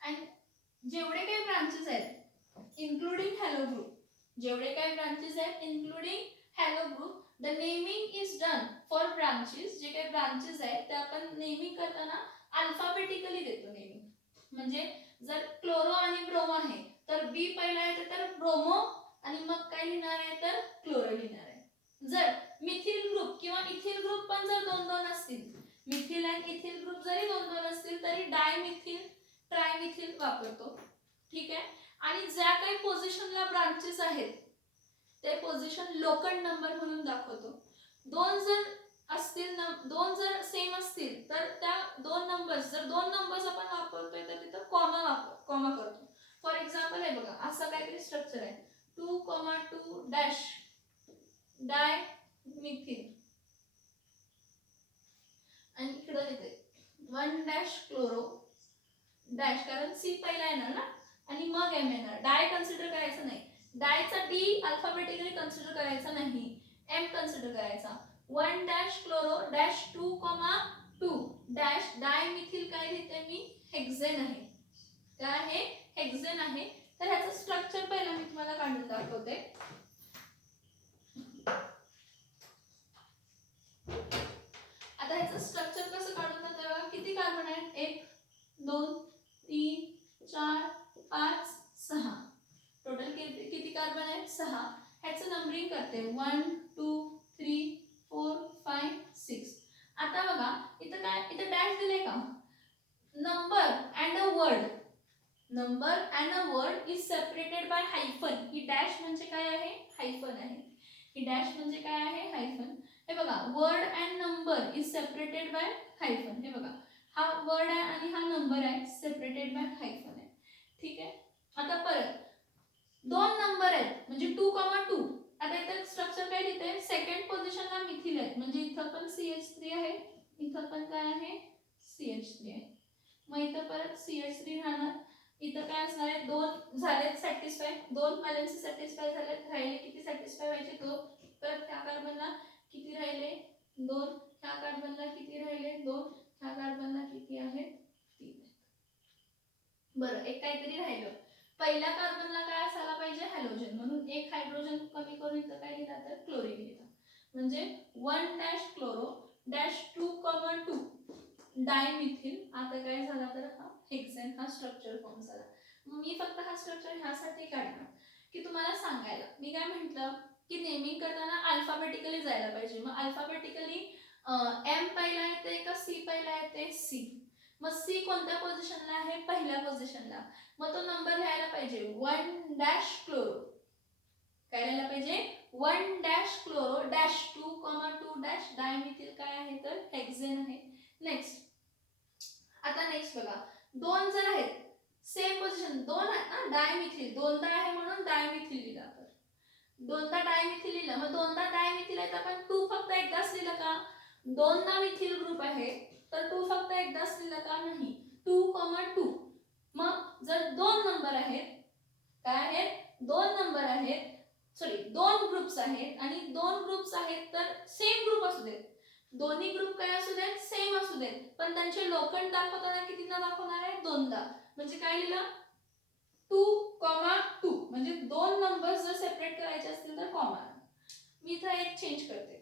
And जेवढे काही branches आहेत including hello group, जेवढे काही branches आहेत including hello group, the naming is done for branches. जे काही branches आहेत ते आपण नेमिंग करताना अल्फाबेटिकली देतो नेमिंग. म्हणजे जर क्लोरो आणि ब्रोमो आहे तर बी पहिला येते तर ब्रोमो आणि मग काय लिहिणार आहे तर क्लोरो लिहिणार आहे. जर मिथिल ग्रुप किंवा इथिल ग्रुप पण जर दोन दोन असतील, मिथिल आणि इथिल ग्रुप जरी दोन दोन असतील तरी डायमिथिल, ट्रायमिथिल वापरतो, ठीक आहे. आणि ज्या काही पोझिशनला ब्रांचेस आहेत ते पोझिशन लोकल नंबर म्हणून दाखवतो. दोन जर असतील, दोन जर सेम असतील तर त्या दोन नंबर्स, जर दोन नंबर्स आपण वापरतोय तर तिथं कॉमा करतो. फॉर एक्झाम्पल आहे बघा, असं काहीतरी स्ट्रक्चर आहे, 2,2 डॅश डायमिथिल आणि इकडे लिहिते 1 डॅश क्लोरो डॅश, कारण सी पहिला येणार ना आणि मग एम येणार. डाय कन्सिडर करायचं नाही, डायचा डी अल्फाबेटिकली कन्सिडर करायचा नाही, एम कन्सिडर करायचा. 1 dash chloro dash 2,2 dash dimethyl काय लिहिते मी, हेक्सेन आहे. काय आहे, हेक्सेन आहे. तर ह्याचं स्ट्रक्चर पहिला मी तुम्हाला काढून दाखवते. आता ह्याचं स्ट्रक्चर कसं काढून दाखवते बघा. किती कार्बन आहेत, 1 2 3 4 5 6, टोटल किती कार्बन आहेत, 6. ह्याचं नंबरिंग करते 1 2 3 4 5 6. आता बघा इथं काय, इथं डॅश दिले का, number and a word, number and a word is separated by hyphen. He dash म्हणजे काय आहे, हायफन आहे. ही डॅश म्हणजे काय आहे, हायफन. हे बघा, word and number is separated by hyphen. हे बघा, हा वर्ड आहे आणि हा नंबर आहे, सेपरेटेड बाय हायफन आहे, ठीक आहे. आता परत दोन नंबर आहेत म्हणजे 2,2. आता इथे स्ट्रक्चर काय लिहिते, सेकंड पोझिशनला मिथिल आहे म्हणजे इथं पण CH3 आहे, इथं पण काय आहे, CH3 आहे. मग इथं परत CH3 राहणार, इथं काय असणार आहे, दोन झालेत सॅटिस्फाय, दोन बॅलन्स सॅटिस्फाय झालेत, राहिले किती सॅटिस्फाय व्हायचे, 2. परत ह्या कार्बनला किती राहिले, 2. ह्या कार्बनला किती राहिले, 2. ह्या कार्बनला किती आहे, 3. बरं, एक काहीतरी राहिलं. पहिल्या कार्बनला काय असायला पाहिजे, हॅलोजन, म्हणून एक हायड्रोजन कमी करून इथं काय लिहिला तर क्लोरीन लिहिला. म्हणजे 1 डॅश क्लोरो डॅश 2,2 डायमिथिल. आता काय झाला तर हा हेक्सेन हा स्ट्रक्चर फॉर्म झाला. मी फक्त हा स्ट्रक्चर ह्यासाठी काढला की तुम्हाला सांगायला. मी काय म्हटलं की नेमिंग करताना अल्फाबेटिकली जायला पाहिजे. मग अल्फाबेटिकली एम पहिला येते का सी पहिला येते, सी. मग सी कोणत्या पोझिशनला आहे, पहिल्या पोझिशनला. मग तो नंबर लिहायला पाहिजे 1 डॅश क्लोरो. काय लिहायला पाहिजे, 1 dash chloro dash 2,2 dash dimethyl काय आहे तर हेक्सेन आहे. नेक्स्ट, आता नेक्स्ट बघा, दोन जर आहेत सेम पोझिशन, दोन आहेत ना, डायमिथिल दोनदा आहे म्हणून डायमिथिल लिहिला. तर दोनदा डायमिथिल लिहिलं, मग दोनदा डायमिथिल आहे तर आपण 2 फक्त एकदाच लिहिलं का, दोनदा मिथिल ग्रुप आहे तर 2 फक्त एकदाच लिहिलं का, नाही, 2,2. मग जर दोन नंबर आहेत, काय आहेत, दोन नंबर आहेत, सॉरी दोन ग्रुप्स आहेत आणि दोन ग्रुप्स आहेत तर सेम ग्रुप असू देत, दोन्ही ग्रुप काय असू देत, सेम असू देत, पण त्यांचे लोखंड दाखवताना कितीदा दाखवणार आहे, दोनदा. म्हणजे काय लिहिलं 2,2. म्हणजे दोन नंबर जर सेपरेट करायचे असतील तर कॉमा. मी इथं एक चेंज करते,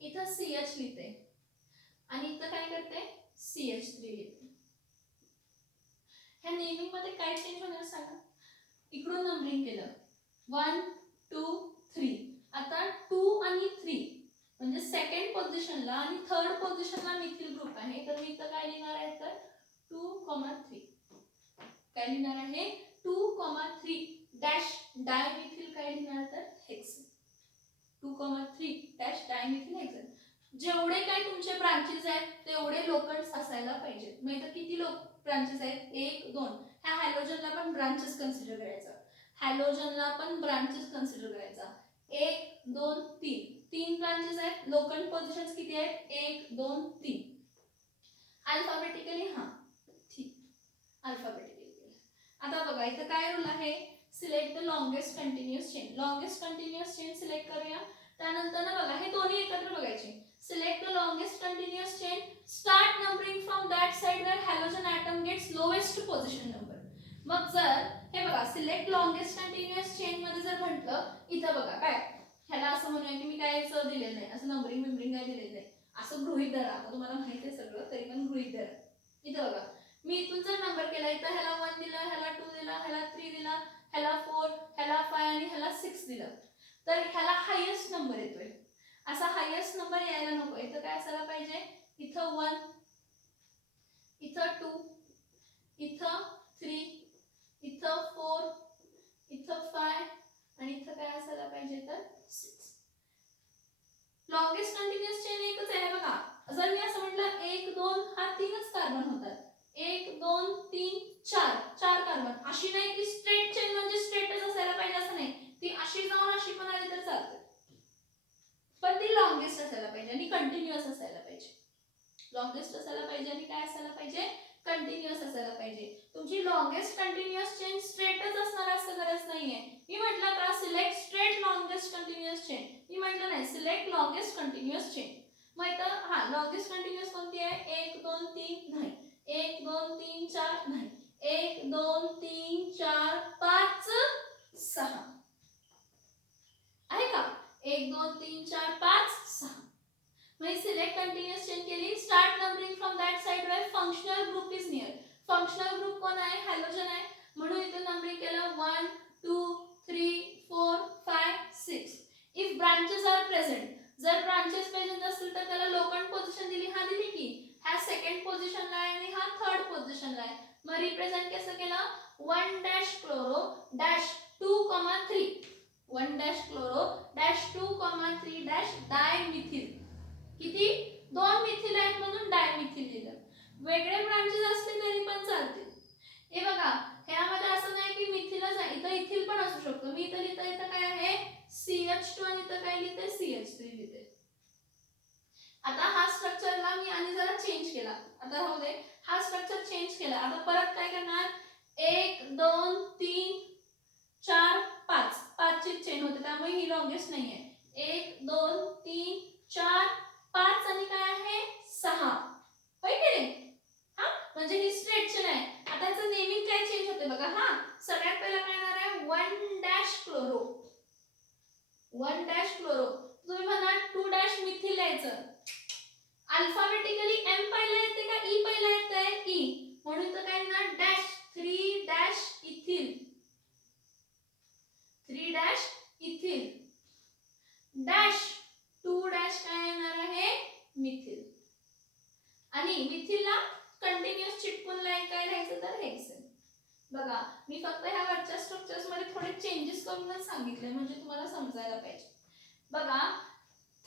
इथं CH लिहिते आणि इथं काय करते CH3 लिहिते. ह्या नेमिंग मध्ये काय चेंज होणार सांगा. इकडून नंबरिंग केलं 1 2 3. आता 2 आणि 3 म्हणजे सेकंड पोझिशनला आणि थर्ड पोझिशनला मिथिल ग्रुप आहे. तर मी इथं काय लिहिणार आहे तर 2,3. काय लिहिणार आहे 2,3 डॅश डायमिथिल काय लिहिणार तर हेक्सेन. 2,3 dash dimethyl hexane. जेवढे काय तुमचे ब्रांचेस आहेत तेवढे लोकंड्स असायला पाहिजेत. मग इथं किती ब्रांचेस आहेत, 1 2. ह्या हॅलोजनला पण ब्रांचेस कन्सिडर करायचा, हॅलोजनला पण ब्रांचेस कन्सिडर करायचा. 1 2 3 तीन ब्रांचेस आहेत. लोकंड पोझिशन्स किती आहेत, 1 2 3. अल्फाबेटिकली, हा ठीक, अल्फाबेटिकली. आता बघा इथं काय रूल आहे, select the longest continuous chain. Longest continuous chain select करूया. त्यानंतर ना बघा हे दोन्ही एकत्र बघायचे. Select the longest continuous chain, start numbering from that side where halogen atom gets lowest position number. मग जर हे बघा सिलेक्ट लॉंगेस्ट कंटिन्युअस चेन मध्ये जर म्हटलं, इथं बघा काय, ह्याला असं म्हणूया की मी कायच दिलेलं नाही, असं नंबरिंग काय दिलेलं नाही, असं गृहीत धरा. आता तुम्हाला माहिती आहे सगळं तरी पण गृहीत धरा. इथं बघा मी इथून जर नंबर केला, इथं ह्याला 1 दिला, ह्याला 2 दिला, ह्याला 3 दिला, ह्याला 4, ह्याला 5 आणि ह्याला 6 दिलं, तर ह्याला हायेस्ट नंबर येतोय. असा हायेस्ट नंबर यायला नको. इथं काय असायला पाहिजे, इथं 1, इथं 2, इथं 3, इथं 4, इथं 5 आणि इथं काय असायला पाहिजे तर 6. लॉंगेस्ट कंटिन्युअस चेन एकच आहे बघा. जर मी असं म्हटलं 1 2 हा 3च कार्बन होतात, 1 2 3 4 4 कार्बन. अशी नाही की स्ट्रेट चेन म्हणजे स्ट्रेटच असायला पाहिजे असं नाही, ती अशी जाऊन अशी पण आली तर चालते, पण ती लॉंगेस्ट असायला पाहिजे आणि कंटिन्युअस असायला पाहिजे. लॉंगेस्ट असायला पाहिजे आणि काय असायला पाहिजे, कंटिन्युअस असायला पाहिजे. तुमची लॉंगेस्ट कंटिन्युअस चेन स्ट्रेटच असणार असं गरज नाहीये. मी म्हटलं का select straight longest continuous chain, मी म्हटलं नाही सिलेक्ट लॉंगेस्ट कंटिन्युअस चेन. मग इथं हा लॉंगेस्ट कंटिन्युअस कोणती आहे, 1 2 3 नाही, 1 2 3 4 नाही, 1 2 3 4 5 6 आहे का, 1 2 3 4 5 6. मग सिलेक्ट कंटिन्युअस चेन केली. Start numbering from that side where functional group is near. Functional group कोण आहे, हॅलोजन आहे, म्हणून इथं नंबरिंग केलं 1 2 3 4 5 6. इफ ब्रांचेस आर प्रेझेंट, जर ब्रांचेस प्रेझेंट असतील तर त्याला लोकंड पोझिशन दिली, हा दिली की, हा सेकंड पोझिशनला आहे आणि हा थर्ड पोझिशनला आहे. मग रिप्रेझेंट कसं केलं, 1 dash chloro dash 2,3, 1 dash chloro dash 2,3 dash dimethyl. किती, 2 मिथिल आहेत म्हणून डायमिथिल लिहिलं. वेगळे ब्रांचेस असले तरी पण चालतील. हे बघा ह्यामध्ये असं नाही की मिथिलच आहे, इथं इथिल पण असू शकतो. मी इथं लिहिते, इथं काय आहे CH2 आणि इथं काय लिहिते CH3 लिहिते. आता हा स्ट्रक्चरला मी आणि जरा चेंज केला. आता राहू दे, हा स्ट्रक्चर चेंज केला. आता परत काय करणार, 1 2 3 4 5 5 ची चेन होते, त्यामुळे ही लॉंगेस्ट नाहीये. 1 2 3 4 5 आणि काय आहे 6, होय की नाही, हा म्हणजे ही स्ट्रेट चेन आहे. आता याचं नेमिंग काय चेंज होते 1 डॅश क्लोरो, तुम्ही म्हणा 2 डॅश मिथिल लिहायचं. अल्फाबेटिकली एम पहिला येते का ई पहिला येते? ई, म्हणून तर काय ना dash 3 dash ethyl, 3 dash ethyl dash 2 dash काय येणार आहे? मिथिल. आणि मिथिलला कंटिन्यूअस चिटकून काय लिहायचं तर हेक्सेन. बघा मी फक्त ह्या वरच्या स्ट्रक्चर्स मध्ये थोडे चेंजेस करूनच सांगितले म्हणजे तुम्हाला समजायला पाहिजे. बघा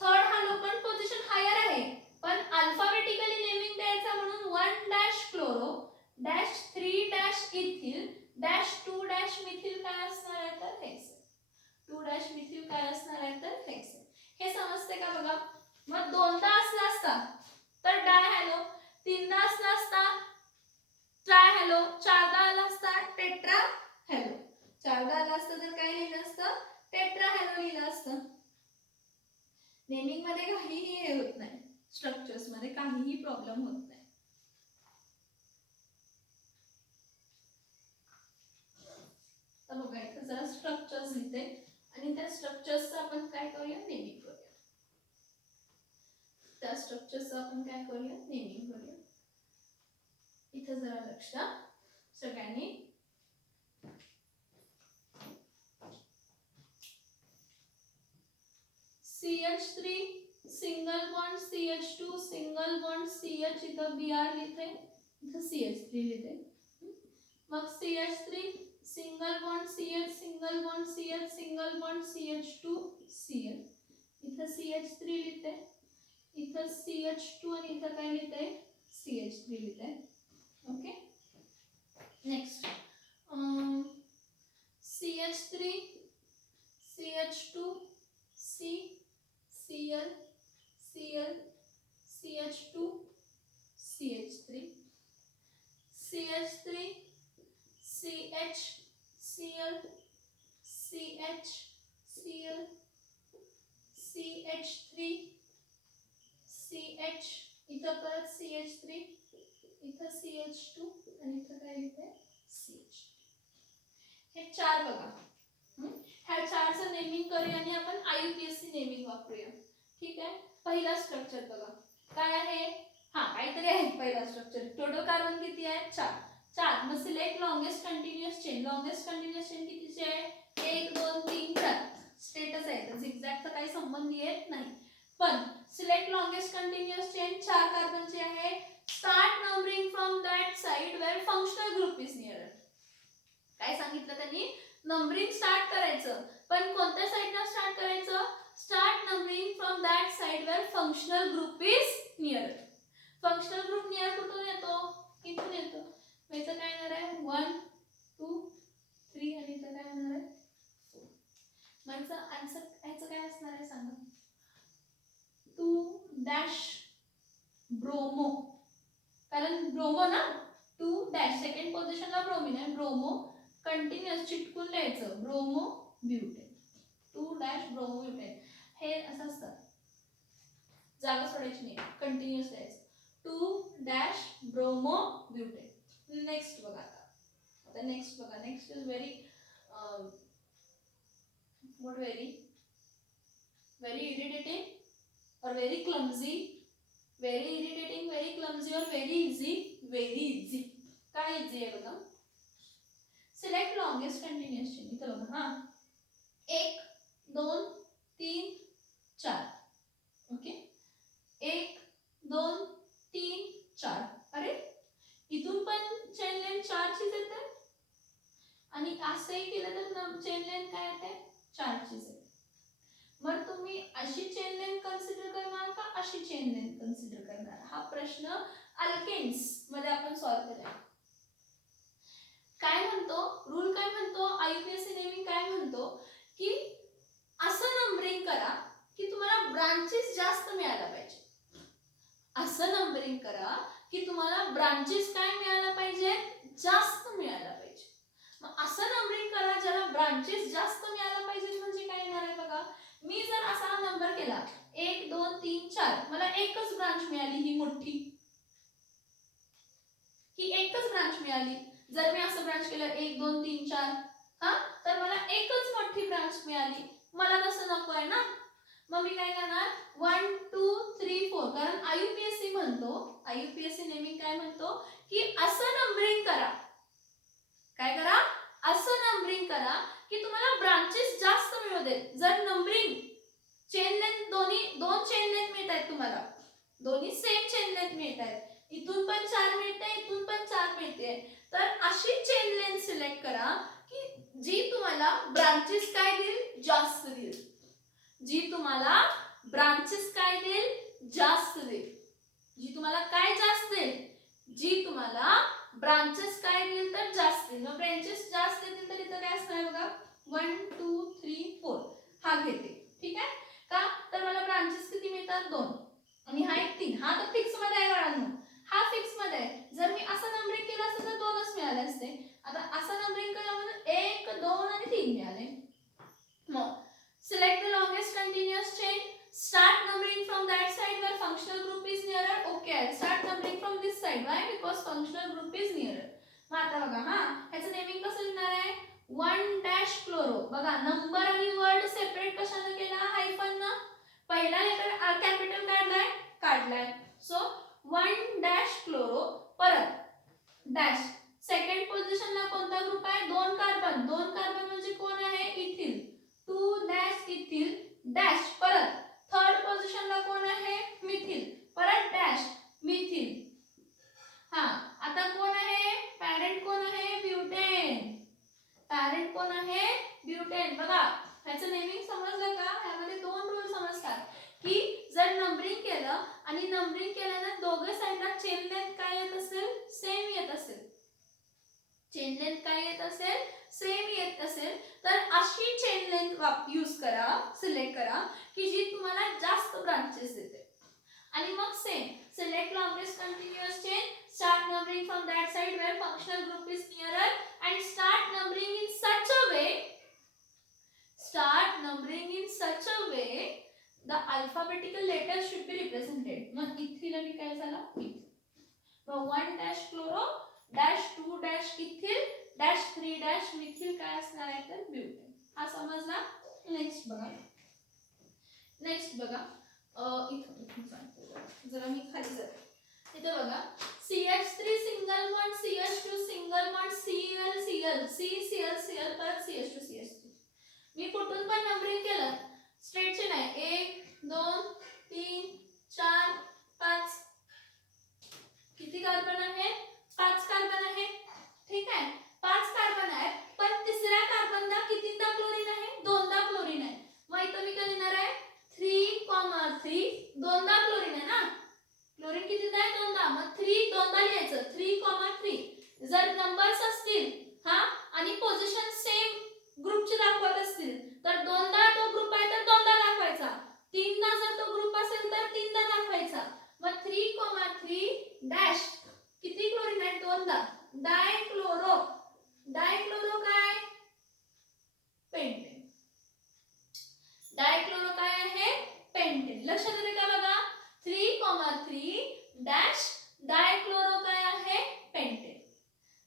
थर्ड हायड्रोजन पोझिशन हायर आहे पण अल्फाबेटिकली नेमिंग द्यायचा म्हणून 1 dash chloro dash 3 dash ethyl dash 2 dash methyl काय असणार आहे तर हेक्सेन. 2 डॅश मिथिल काय असणार आहे तर हेक्सेन. हे समजते का? बघा मग दोनदा असला असता तर डाय हॅलो, तीनदा असला असता ट्राय हॅलो, चारदा आला असता टेट्रा हॅलो, चारदा आला असता तर काय लिहिलं असतं? टेट्रा हॅलो लिहिलं असतं. नेमिंग मध्ये काहीही हे होत नाही, स्ट्रक्चर्स मध्ये काहीही प्रॉब्लेम होत नाही. तर बघा इथं जरा स्ट्रक्चर्स लिहिते आणि त्या स्ट्रक्चर्सचं आपण काय करूया? नेमिंग करूया. त्या स्ट्रक्चरचं आपण काय करूया? नेमिंग करूया. इथं जरा लक्ष द्या सगळ्यांनी. CH3 single bond CH2 single bond CH, इथं Br लिहिते, इथं CH3 लिहिते. मग CH3 single bond CH single bond CH single bond CH2 Cl, इथं CH3 लिहिते, इथं CH2 आणि इथं काय लिहिते? CH3 लिहिते. Okay next CH3 CH2 C Cl Cl CH2 CH3 CH3 CH Cl CH Cl CH3 CH, इथं परत CH3, इथं CH2 आणि इथं काय लिहिते? CH. हे चार बघा. ह्या चारचं नेमिंग करूया आणि आपण IUPAC नेमिंग वापरूया. ठीक आहे. पहिला स्ट्रक्चर बघा काय आहे? हा काहीतरी आहे पहिला स्ट्रक्चर. टोटल कार्बन किती आहे? 4. 4 मग select longest continuous chain. Longest continuous chain कितीची आहे? 1 2 3 4 स्टेटस आहे तर झिगझॅगचा काही संबंध येत नाही. पण सिलेक्ट लॉंगेस्ट कंटिन्यूअस चेन 4 कार्बनची आहे. Start numbering from that side where functional group is near. काय सांगितलं त्यांनी? नंबरिंग स्टार्ट करायचं पण कोणत्या साइडला स्टार्ट करायचं? Start numbering from that side where functional group is near. Functional group near कुठून येतो? इथून येतो. याचं काय येणार आहे? 1 2 3 आणि इथं काय येणार आहे? 4. म्हणजे आन्सर याचं काय असणार आहे सांगा? 2 डॅश ब्रोमो, कारण ब्रोमो ना 2 डॅश सेकंड पोझिशनला ब्रोमीन आहे. ब्रोमो कंटिन्यूअस चिटकून लिहायचं bromo butane. 2 dash bromo butane हे असं असतं, जागा सोडायची नाही, कंटिन्यूअस लिहायचं 2 डॅश ब्रोमो ब्युटेन. नेक्स्ट बघा आता नेक्स्ट बघा. Next is very very irritating or very clumsy, very irritating, very clumsy or very easy, very easy. काय इझी आहे बघा? Select longest continuous chain. इथं बघा हा 1 2 3 4. ओके 1 2 3 4. अरे इथून पण चेन लेंथ 4 चीच येते आणि असंही केलं तर चेन लेंथ काय येते? 4 चीच येते. मग तुम्ही अशी चेन लेंथ कन्सिडर करणार का अशी चेन लेंथ कन्सिडर करणार? हा प्रश्न अल्केन्स मध्ये आपण सॉल्व्ह करूया. काय म्हणतो रूल? काय म्हणतो IUPAC नेमिंग? काय म्हणतो की असं नंबरिंग करा की तुम्हाला ब्रांचेस जास्त मिळायला पाहिजे. असं नंबरिंग करा की तुम्हाला ब्रांचेस काय मिळायला पाहिजे? जास्त मिळायला पाहिजे. मग असं नंबरिंग करा ज्याला ब्रांचेस जास्त मिळायला पाहिजे. म्हणजे काय येणार आहे बघा? मी जर असा नंबर केला 1 2 3 4 मला एकच ब्रांच मिळाली, ही मोठी, ही एकच ब्रांच मिळाली. जर मी असं ब्रांच केलं 1 2 3 4 हा तर तर मला एकच मोठी ब्रांच मिळाली, मला तसं नको आहे ना. मग मी काय करणार 1 2 3 4, कारण आयुपीएससी म्हणतो, आयुपीएससी नेहमी काय म्हणतो की असं नंबरिंग करा. काय करा, असं नंबरिंग करा की तुम्हाला ब्रांचेस जास्त मिळू देत. जर नंबरिंग चेन लेंथ दोन चेन लेंथ मिळत आहेत, तुम्हाला दोन्ही सेम चेन लेंथ मिळत आहेत, इथून पण 4 मिळते, इथून पण 4 मिळते, तर अशी चेन लेंथ सिलेक्ट करा की जी तुम्हाला ब्रांचेस काय देईल, जास्त देईल. जी तुम्हाला ब्रांचेस काय देईल, जास्त देईल. जी तुम्हाला काय जास्त देईल, जी तुम्हाला ब्रांचेस काय देईल तर जास्त देईल. मग ब्रांचेस जास्त देतील तर इथं काय असणार बघा 1 2 3 4 हा घेते. ठीक आहे का, तर मला ब्रांचेस किती मिळतात 2 आणि हा एक 3. हा तर फिक्स मध्ये आहे बाळांनो, हा फिक्स मध्ये आहे. जर मी असं नंबरिंग केलं असतं तर 2च मिळाले असते. आता असं नंबरिंग केलं म्हणून 1 2 आणि 3 मिळाले. मग select the longest continuous chain, start numbering from that side where functional group is nearer. Okay, I'll start numbering from this side. Why? Because functional group is nearer. मग आता बघा, हा ह्याचं नेमिंग कसं लिहिणार आहे 1 डॅश क्लोरो. बघा number आणि वर्ड सेपरेट कशाने केला, हायफन ना. पहिला लेटर कॅपिटल काढलाय, सो 1 डॅश क्लोरो, परत डॅश. सेकंड पोझिशनला कोणता ग्रुप आहे, 2 कार्बन. 2 कार्बन म्हणजे कोण आहे, इथिल. 2 डॅश इथिल डॅश, परत थर्ड पोझिशनला कोण आहे, मिथिल, परत डॅश मिथिल. हा आता कोण आहे, पॅरेंट कोण आहे, ब्युटेन. पॅरेंट कोण आहे, ब्युटेन. बघा ह्याचं नेमिंग समजलं का, ह्यामध्ये 2 रूल समजतात की जर नंबरिंग केलं आणि नंबरिंग केल्यानं दोघे साइडला चेन लेंथ काय येत असेल, सेम येत असेल, चेन लेंथ काय येत असेल, सेम येत असेल, तर अशी चेन लेंथ यूज करा, सिलेक्ट करा की जी तुम्हाला जास्त ब्रांचेस देते. आणि मग same select longest continuous chain, start numbering from that side where functional group is nearer and start numbering in such a way, start numbering in such a way the alphabetical letters should be represented. मग ethyl आणि काय झाला, मग 1 dash chloro dash 2 dash ethyl dash 3 dash methyl काय असणार आहे तर butane. हा समजला. नेक्स्ट बघा, नेक्स्ट बघा इथं जरा मी खाली जाते, इथं बघा CH3 single bond CH2 single bond Cl Cl CCl Cl परत CH2 CH3. मी कुठून पण नंबरिंग केलं स्ट्रेट चेन आहे, 1 2 3 4 5. किती कार्बन आहे, 5 कार्बन आहे. ठीक आहे, 5 कार्बन आहे, पण तिसऱ्या कार्बनला कितीदा क्लोरीन आहे, 2दा क्लोरीन आहे. मग इथं मी काय लिहिणार आहे 3,3, 2दा क्लोरीन आहे ना, क्लोरीन कितीदा आहे 2दा, मग 3 2दा लिहायचं 3,3. जर नंबर्स असतील हा आणि पोझिशन सेम ग्रुपची दाखवत असतील तर 2दा तो ग्रुप आहे तर 2दा दाखवायचा, 3दा जर तो ग्रुप असेल तर 3दा दाखवायचा. मग 3,3 डॅश किती क्लोरीन आहे, 2दा, डायक्लोरो. डायक्लोरो काय, पेंटेन. डायक्लोरो काय आहे, पेंटेन. लक्षात येते का बघा 3,3 डॅश डायक्लोरो काय आहे, पेंटेन.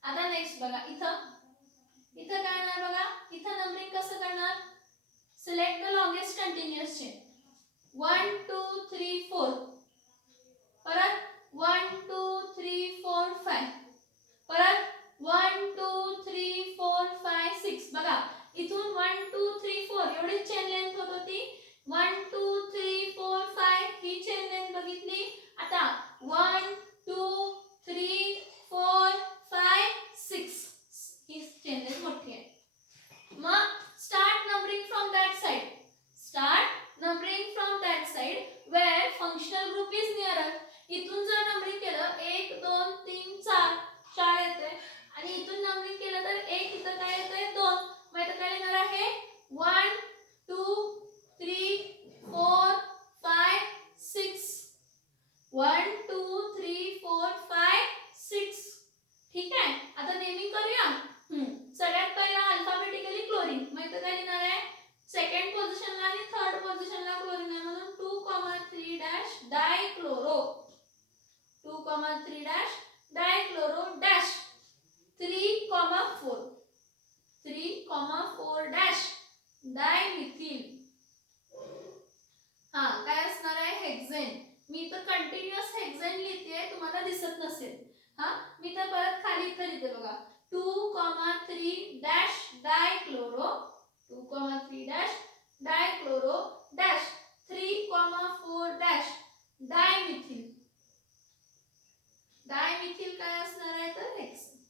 आता नेक्स्ट बघा, इथं काय करणार बघा, इथं नंबरिंग कसं करणार, select the longest continuous chain 1 2 3 4, परत 1 2 3 4 5, परत 1 2 3 4 5 6. बघा इथून 1 2 3 4 एवढी चेन लेंथ होत होती, 1 2 3 4 5 ही चेन लेंथ बघितली. आता 1 2 3 4 5 6 ही चेन लेंथ मोठी आहे. मग start numbering from that side, start numbering from that side where functional group is nearer. इथून जर नंबरिंग केलं 1 2 3 4 4 येते आणि इथून नंबरिंग केलं तर 1 इथं काय येते 2. मग इथं काय लिहिणार आहे 1 2 3 4 5 6, 1 2 3 4 5 6. ठीक आहे, आता नेमिंग करूया. सगळ्यात पहिला अल्फाबेटिकली क्लोरीन, मग इथं काय लिहिणार आहे सेकंड पोझिशनला आणि थर्ड पोझिशनला क्लोरीन आहे म्हणून 2,3 dash डायक्लोरो, 2,3 dash डायक्लोरो dash 3,4. 3,4 dash dimethyl. हा काय असणार आहे हेक्सेन. मी तर कंटिन्युअस हेक्सेन लिहिते, तुम्हाला दिसत नसेल. हा मी तर परत खाली इथं लिहिते बघा 2,3 dash डायक्लोरो 2,3 dash डायक्लोरो dash 3,4 dash dimethyl. Dimethyl काय असणार आहे तर हेक्सेन.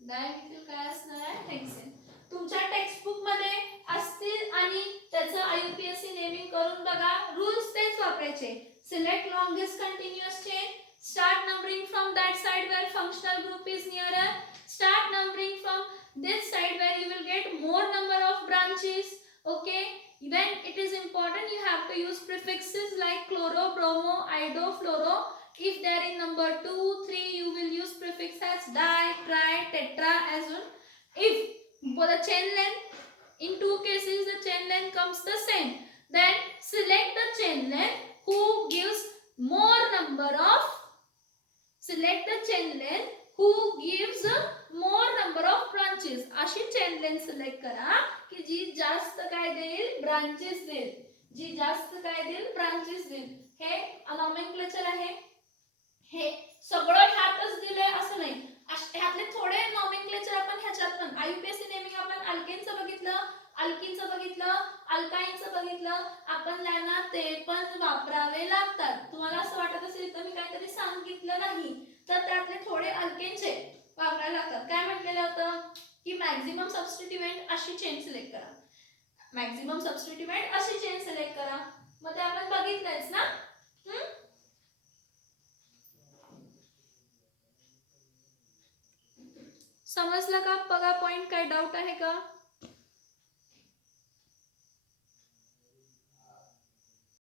डायमिथिल काय असणार आहे हेक्सेन. तुमच्या टेक्स्टबुक मध्ये असतील आणि त्याचं आययूपीएससी नेमिंग करून बघा. रूल्स तेच वापरायचे. Select longest continuous chain, start numbering from that side where functional group is nearer, start numbering from this side where you will get more number of branches. Okay, then it is important you have to use prefixes like chloro, bromo, iodo, fluoro. If they are in number 2 3 you will use prefix as di, tri, tetra as well. If for the chain length, in two cases the chain length comes the same, then select the chain length who gives more number of, select the chain length who gives more number of branches. अशी chain length select करा की जी जास्त काय देईल branches देईल, जी जास्त काय देईल ब्रांचेस देईल. हे नॉमेनक्लेचर आहे. हे सगळं ह्यातच दिलंय असं नाही. ह्यातले थोडे नॉमेनक्लेचर आपण ह्याच्यात पण आययूपीएससी नेमिंग आपण अल्केनचं बघितलं, अल्किनचं बघितलं, अल्काईनचं बघितलं. आपल्याला ते पण वापरावे लागतात. तुम्हाला असं वाटत असेल तर मी काहीतरी सांगितलं नाही तर त्यातले थोडे अल्केनचे वापरायला लागतात. काय म्हटलेलं होतं की मॅक्झिमम सबस्टिट्युएंट अशी चेन सिलेक्ट करा, मॅक्झिमम सबस्टिट्युएंट अशी चेन सिलेक्ट करा. मग ते आपण बघितलंच ना. समजलं का? बघा पॉइंट. काय डाऊट आहे का?